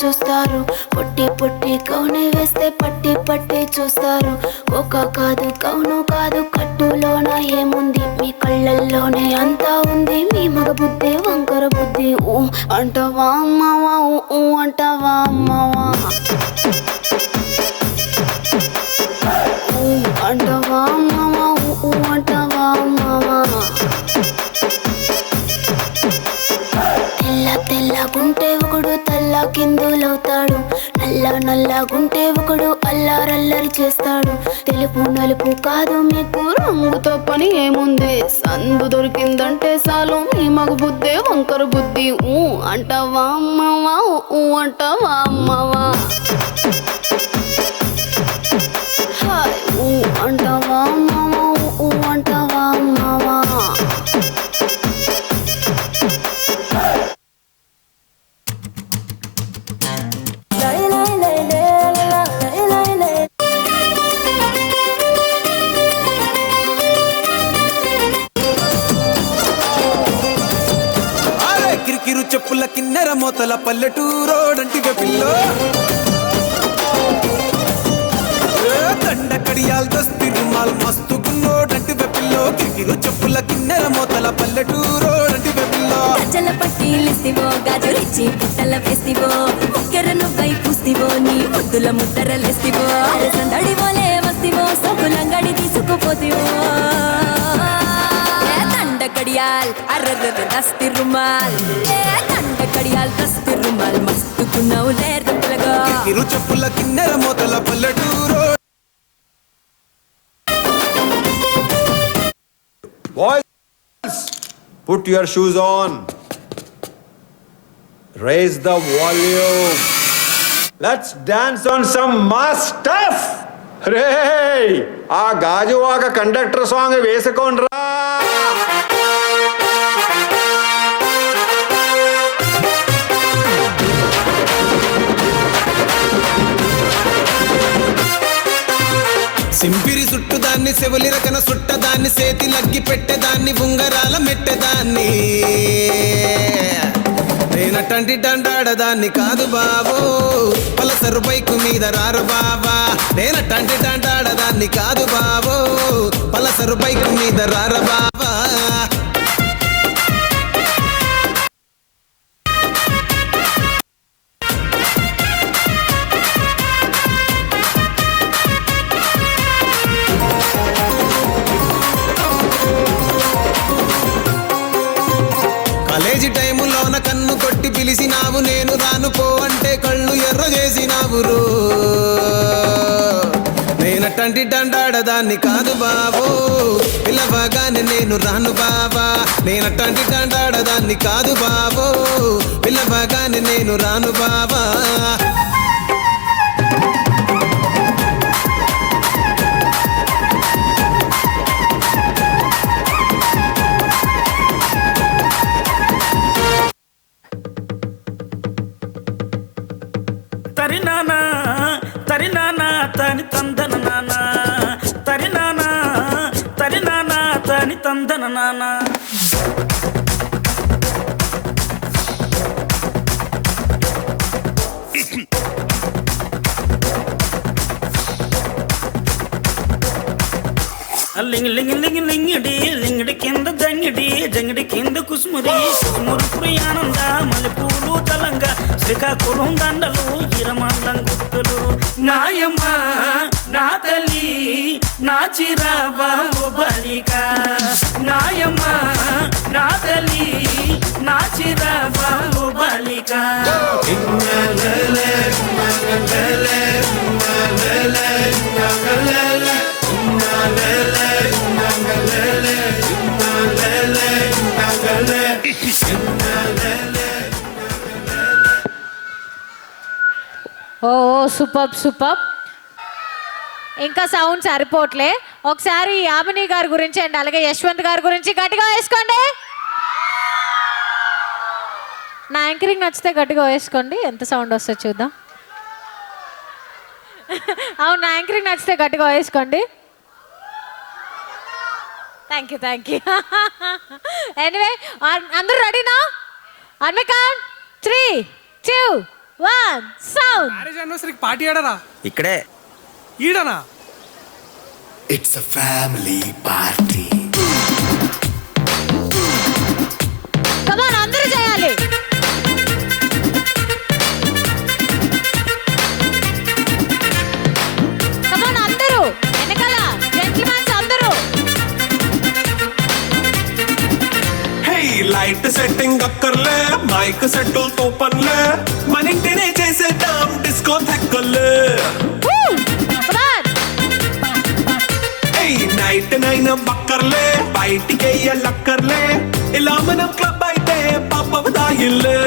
చూస్తారు పొట్టి పొట్టి కౌనే వేస్తే పట్టి పట్టి చూస్తారు. ఒక కాదు కౌను కాదు కట్టులోన ఏముంది, మీ కళ్ళల్లోనే అంతా ఉంది. మీ మగ బుద్ధి వంకర బుద్ధి ఊ అంటవా అమ్మవా ఊ అంటవా అమ్మవా ఊ అంటవా అమ్మవా ఊ అంటవా అమ్మవా. తెల్లగుంటే ఒకడు తల్ల కిందులవుతాడు, నల్ల నల్లగుంటే ఒకడు అల్లారల్లరి చేస్తాడు. తెలుపు నలుపు కాదు మీకు రంగుతో పని ఏముంది, సందు దొరికిందంటే చాలు మీ మగ బుద్ధే వంకర బుద్ధి. ఊ అంటావా అమ్మవా, ఊ అంటావా అమ్మవా, హాయ్ ఊ అంటావా అమ్మవా, ఊ అంటావా అమ్మవా. కిరికిరు చెప్పుల కిన్నెర మోతల పల్లెటూరోడంటి పిల్లో దండ కడియాల్ దస్తి రుమాల్ మస్తు గున్నోడంటి పిల్లో. కిరికిరు చెప్పుల కిన్నెర మోతల పల్లెటూరోడంటి పిల్లో. గజల పట్టీలిస్తివో గాజులిచ్చి పుట్టల వేస్తివో ముక్కెరను పై పూస్తివో నీ ముద్దుల ముద్దరలేస్తివో సందడి పోలే వస్తివో సబ్బులంగడి తీసుకుపోతివో. దండ కడియాల్ అర్ర దస్తి రుమాల్, దండ కడియాల్ దస్తి రుమాల్ మస్తు గున్నావు లేరు పిల్లగా. కిరికిరు చెప్పుల కిన్నెర మోతల పల్లెటూరో. Boys, put your shoes on. Raise the volume. Let's dance on some mass stuff. Hey, ఆ గాజువాక కండక్టర్ సాంగ్ వేసుకోండ్రా. సింపిరి సుట్టుదాన్ని సెవులి రకన సుట్టదాన్ని సేతి లగ్గి పెట్టేదాన్ని ఉంగరాల మెట్టేదాన్ని. నేనటంటి డండాడదాన్ని కాదు బాబో పలసరు బైకు మీద రారు బాబా. నేనటంటి డండాడదాన్ని కాదు బాబో పలసరు బైకు మీద రార బాబా. కాలేజీ టైములోన కన్ను కొట్టి పిలిచినావు, నేను రాను పో అంటే కళ్ళు ఎర్ర చేసినావు రో. నేనటంటి డండాడదాన్ని కాదు బాబో పిలవగానే నేను రాను బాబా. నేనటంటి డండాడదాన్ని కాదు బాబో పిలవగానే నేను రాను బాబా. తరినానా తరినానా తని తందన నానా, తరినానా తరినానా తని తందన నానా. లింగి లింగి లింగి లింగిడి లింగిడి కింద జంగిడి జంగిడి కింద కుసుముది కుసుమురు ప్రియానంద మల్లెపూలు తలంగా శ్రీకాకుళం దండలు ఇరమండం గుర్తులు. నాయమ్మ నా తల్లి నా చిరాబా బలిక, నాయమ్మ నా తల్లి నా చిరాబా బలిక. ఓ సూపర్ సూపర్. ఇంకా సౌండ్ సరిపోట్లే. ఒకసారి యామిని గారి గురించి అండ్ అలాగే యశ్వంత్ గారి గురించి గట్టిగా వేసుకోండి. నా యాంకరింగ్ నచ్చితే గట్టిగా వేసుకోండి. ఎంత సౌండ్ వస్తుందో చూద్దాం. అవును, నా యాంకరింగ్ నచ్చితే గట్టిగా వేసుకోండి. Thank you thank you. Anyway అందరూ రెడీనా? అన్విక 3, 2, 1 సౌండ్. మ్యారేజ్ యానివర్సరీకి పార్టీ ఆడరా? ఇక్కడే ఈడనా? It's a family party. Come on అందరూ చేయాలి. కమ్ ఆన్ అందరూ వెనకాల జెంటిల్మెన్స్ అందరూ. హే లైట్ సెట్టింగ్ అక్కర్లే మైక్ సెట్టులతో పనులే మన ఇంటినే చేసేద్దాం డిస్కో తెక్కలే నైట్ నైన్ బక్కర్లే బయటికి వెయ్యలక్కర్లే ఇలా మనం క్లబ్ అయితే పాపదా ఇల్లే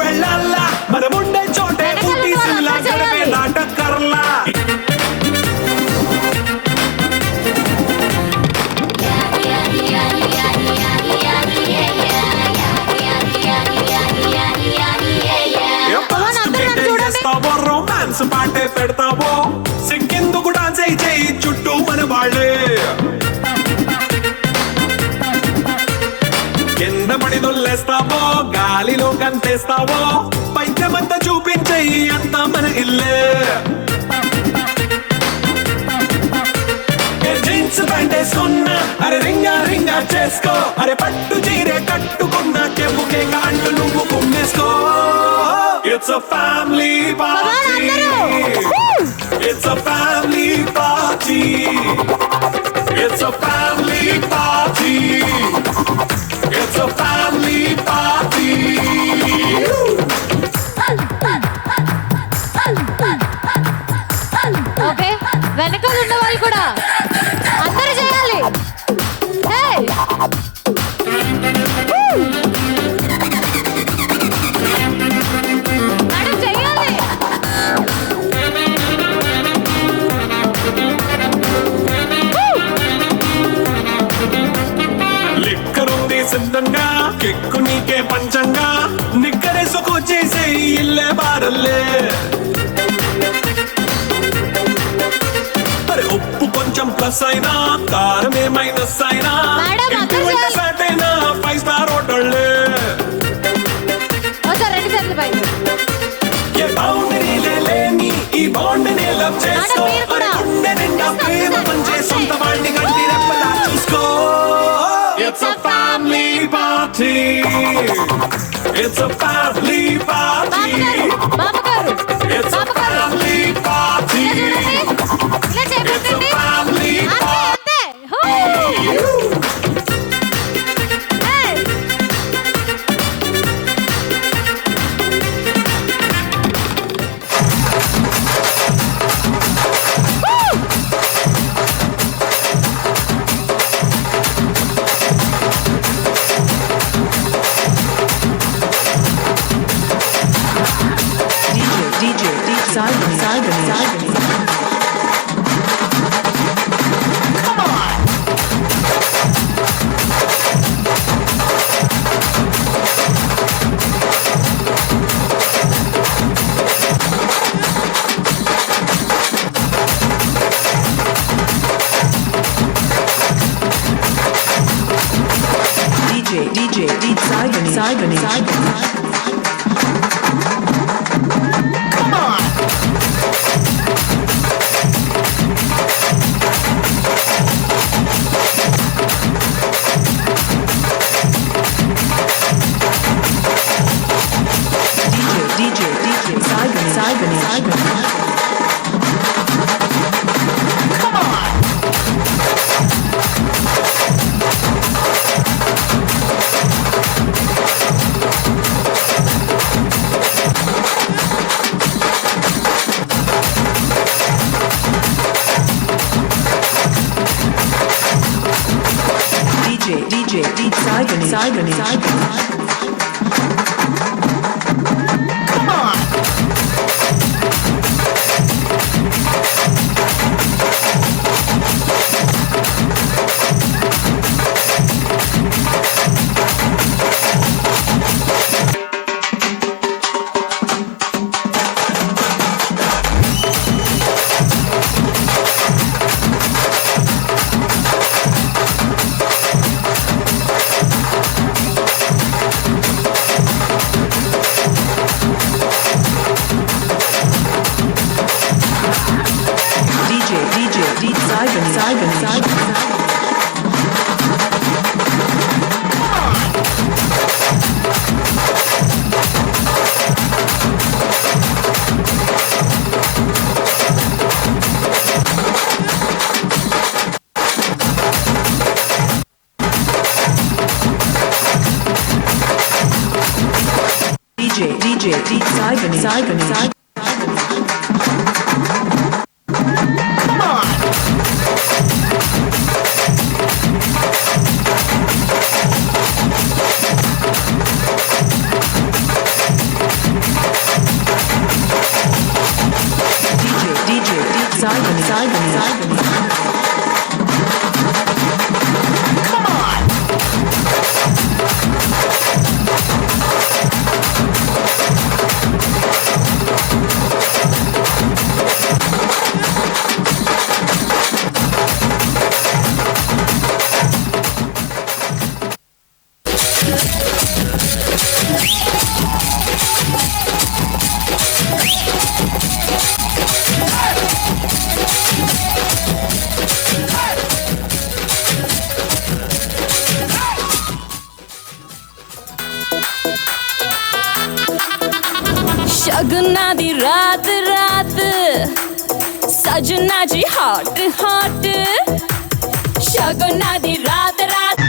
వెళ్ళాలా మనం ఉండే చోటే నాటకర్లా రొమాన్స్ పాటే పెడతావో సిగ్గెందుకు డాన్స్ చేయి చుట్టూ మన వాళ్ళే కింద పడి దొల్లేస్తావో గాలిలో కంటేస్తావో పైద్యమంతా చూపించేయి అంతా మన ఇల్లే జీన్స్ ప్యాంట్ వేసుకున్నా అరే రింగా రింగా చేసుకో అరే పట్టు చీరే కట్టుకున్నా చెప్పుకే కాళ్ళు నువ్వు కుమ్మేసుకో It's a family party. It's a family party. It's a family party. It's a family party. Okay వెనకాల ఉన్న వాళ్ళు కూడా అందరూ చేయాలి. లిక్కరుంది సిద్ధంగా కెక్కు నీకే పంచంగా నిక్కరేసుకు చేసే ఇల్లే బారల్లే అరే ఉప్పు కొంచెం ప్లస్ అయినా కారం మైనస్ అయినా ఫ్యాట్ అయినా 5 స్టార్ హోటళ్ళే ఏ బౌండరీ లేని ఈ బాండ్ని లవ్ చేసుకో అరే గుండె నిండా ప్రేమ పంచే సొంత వాడిని గంటి రెప్పలా చూసుకో It's a family party. It's a family party. It's a family party. It's a family party. Saigani. DJ Saigani. Shaguna दी रात रात सजना जी हॉट हॉट शगुना दी रात रात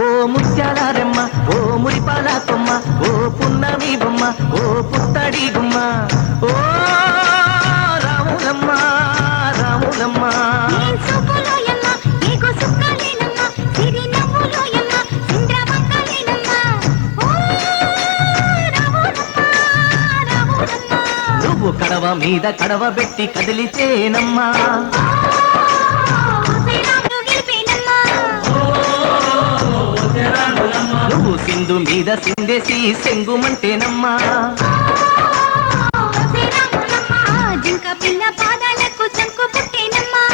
ఓ ముత్యాల రెమ్మ ఓ మురిపాల కొమ్మ ఓ పున్నమి బొమ్మ ఓ పుత్తడి గుమ్మ ఓ రాములమ్మ రాములమ్మ నువ్వు కడవ మీద కడవ పెట్టి కదిలితేనమ్మా నువ్వు సింధు మీద సిందేసి సెంగుమంటేనమ్మా జింక పిల్ల పాదాలకు చంకు పుట్టేనమ్మా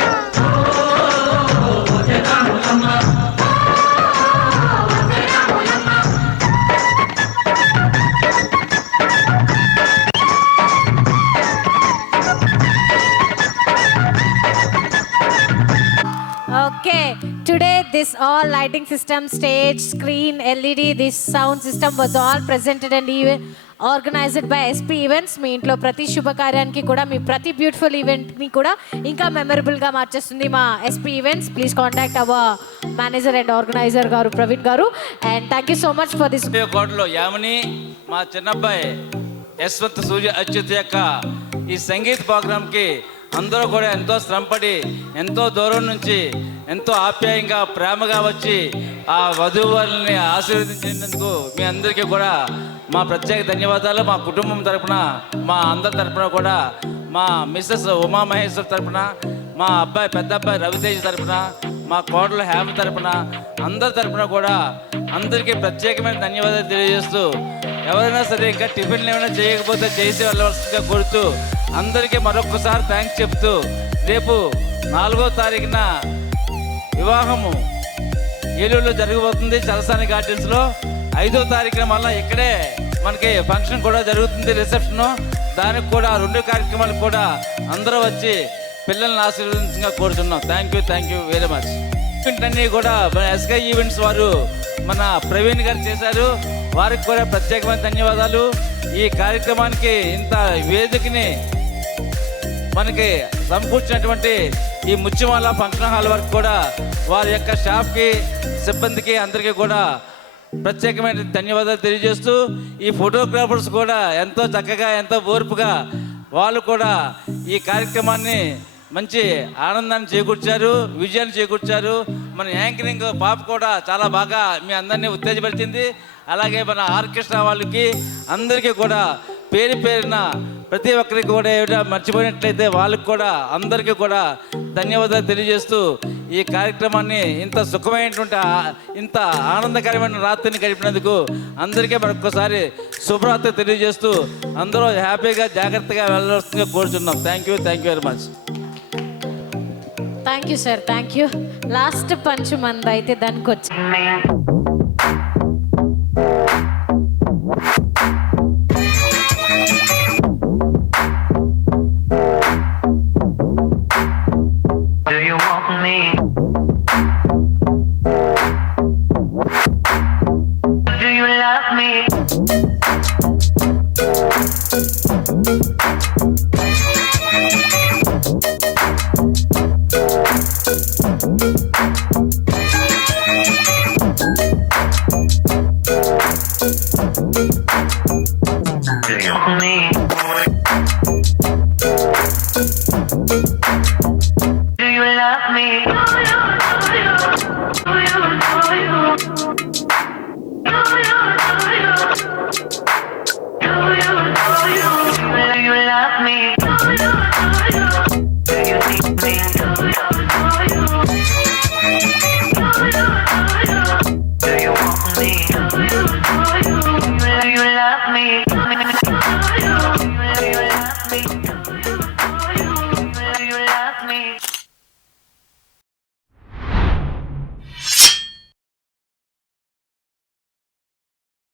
Okay, today this all lighting system, stage, screen, LED, this sound system was all presented and even organized by SP Events. మీ ఇంట్లో ప్రతి శుభకార్యానికి కూడా మీ ప్రతి బ్యూటిఫుల్ ఈవెంట్ని కూడా ఇంకా మెమరబుల్గా మార్చేస్తుంది మా SP Events. Please contact our manager and organizer గారు ప్రవీణ్ గారు and thank you so much for this. కోటలో యామిని మా చిన్నబ్బాయి యశ్వంత్ సూర్య అచ్యుత్ యొక్క ఈ సంగీత ప్రోగ్రాంకి అందరూ కూడా ఎంతో శ్రమపడి ఎంతో దూరం నుంచి ఎంతో ఆప్యాయంగా ప్రేమగా వచ్చి ఆ వధూవరుల్ని ఆశీర్వదించినందుకు మీ అందరికీ కూడా మా ప్రత్యేక ధన్యవాదాలు. మా కుటుంబం తరపున మా అందరి తరపున కూడా మా మిస్సెస్ ఉమామహేశ్వర్ తరపున మా అబ్బాయి పెద్ద అబ్బాయి రవితేజ్ తరపున మా కోడలు హేమ తరపున అందరి తరపున కూడా అందరికీ ప్రత్యేకమైన ధన్యవాదాలు తెలియజేస్తూ ఎవరైనా సరే ఇంకా టిఫిన్లు ఏమైనా చేయకపోతే చేసి వెళ్ళవలసిందిగా కోరుతూ అందరికీ మరొకసారి థ్యాంక్స్ చెప్తూ రేపు 4వ తారీఖున వివాహము ఏలూరులో జరగబోతుంది చలసాని గార్డెన్స్లో. 5వ తారీఖున మళ్ళీ ఇక్కడే మనకి ఫంక్షన్ కూడా జరుగుతుంది రిసెప్షను. దానికి కూడా 2 కార్యక్రమాలకు కూడా అందరూ వచ్చి పిల్లల్ని ఆశీర్వదించగా కోరుతున్నాం. Thank you very much. అన్నీ కూడా మన ఎస్కే ఈవెంట్స్ వారు మన ప్రవీణ్ గారు చేశారు. వారికి కూడా ప్రత్యేకమైన ధన్యవాదాలు. ఈ కార్యక్రమానికి ఇంత వేదికని మనకి సమకూర్చినటువంటి ఈ ముత్యమాల ఫంక్షన్ హాల్ వరకు కూడా వారి యొక్క స్టాఫ్కి సిబ్బందికి అందరికీ కూడా ప్రత్యేకమైన ధన్యవాదాలు తెలియజేస్తూ ఈ ఫోటోగ్రాఫర్స్ కూడా ఎంతో చక్కగా ఎంతో ఓర్పుగా వాళ్ళు కూడా ఈ కార్యక్రమాన్ని మంచి ఆనందాన్ని చేకూర్చారు, విజయాన్ని చేకూర్చారు. మన యాంకరింగ్ పాప కూడా చాలా బాగా మీ అందరినీ ఉత్తేజపరిచింది. అలాగే మన ఆర్కెస్ట్రా వాళ్ళకి అందరికీ కూడా పేరు పేరున ప్రతి ఒక్కరికి కూడా ఏమైనా మర్చిపోయినట్లయితే వాళ్ళకి కూడా అందరికీ కూడా ధన్యవాదాలు తెలియజేస్తూ ఈ కార్యక్రమాన్ని ఇంత సుఖమైనటువంటి ఇంత ఆనందకరమైన రాత్రిని గడిపినందుకు అందరికీ మరొకసారి శుభరాత్రి తెలియజేస్తూ అందరూ హ్యాపీగా జాగ్రత్తగా వెళ్ళవలసిందిగా కోరుచున్నాం. Thank you very much. Thank you sir, thank you. Last punch మంది అయితే దానికి వచ్చి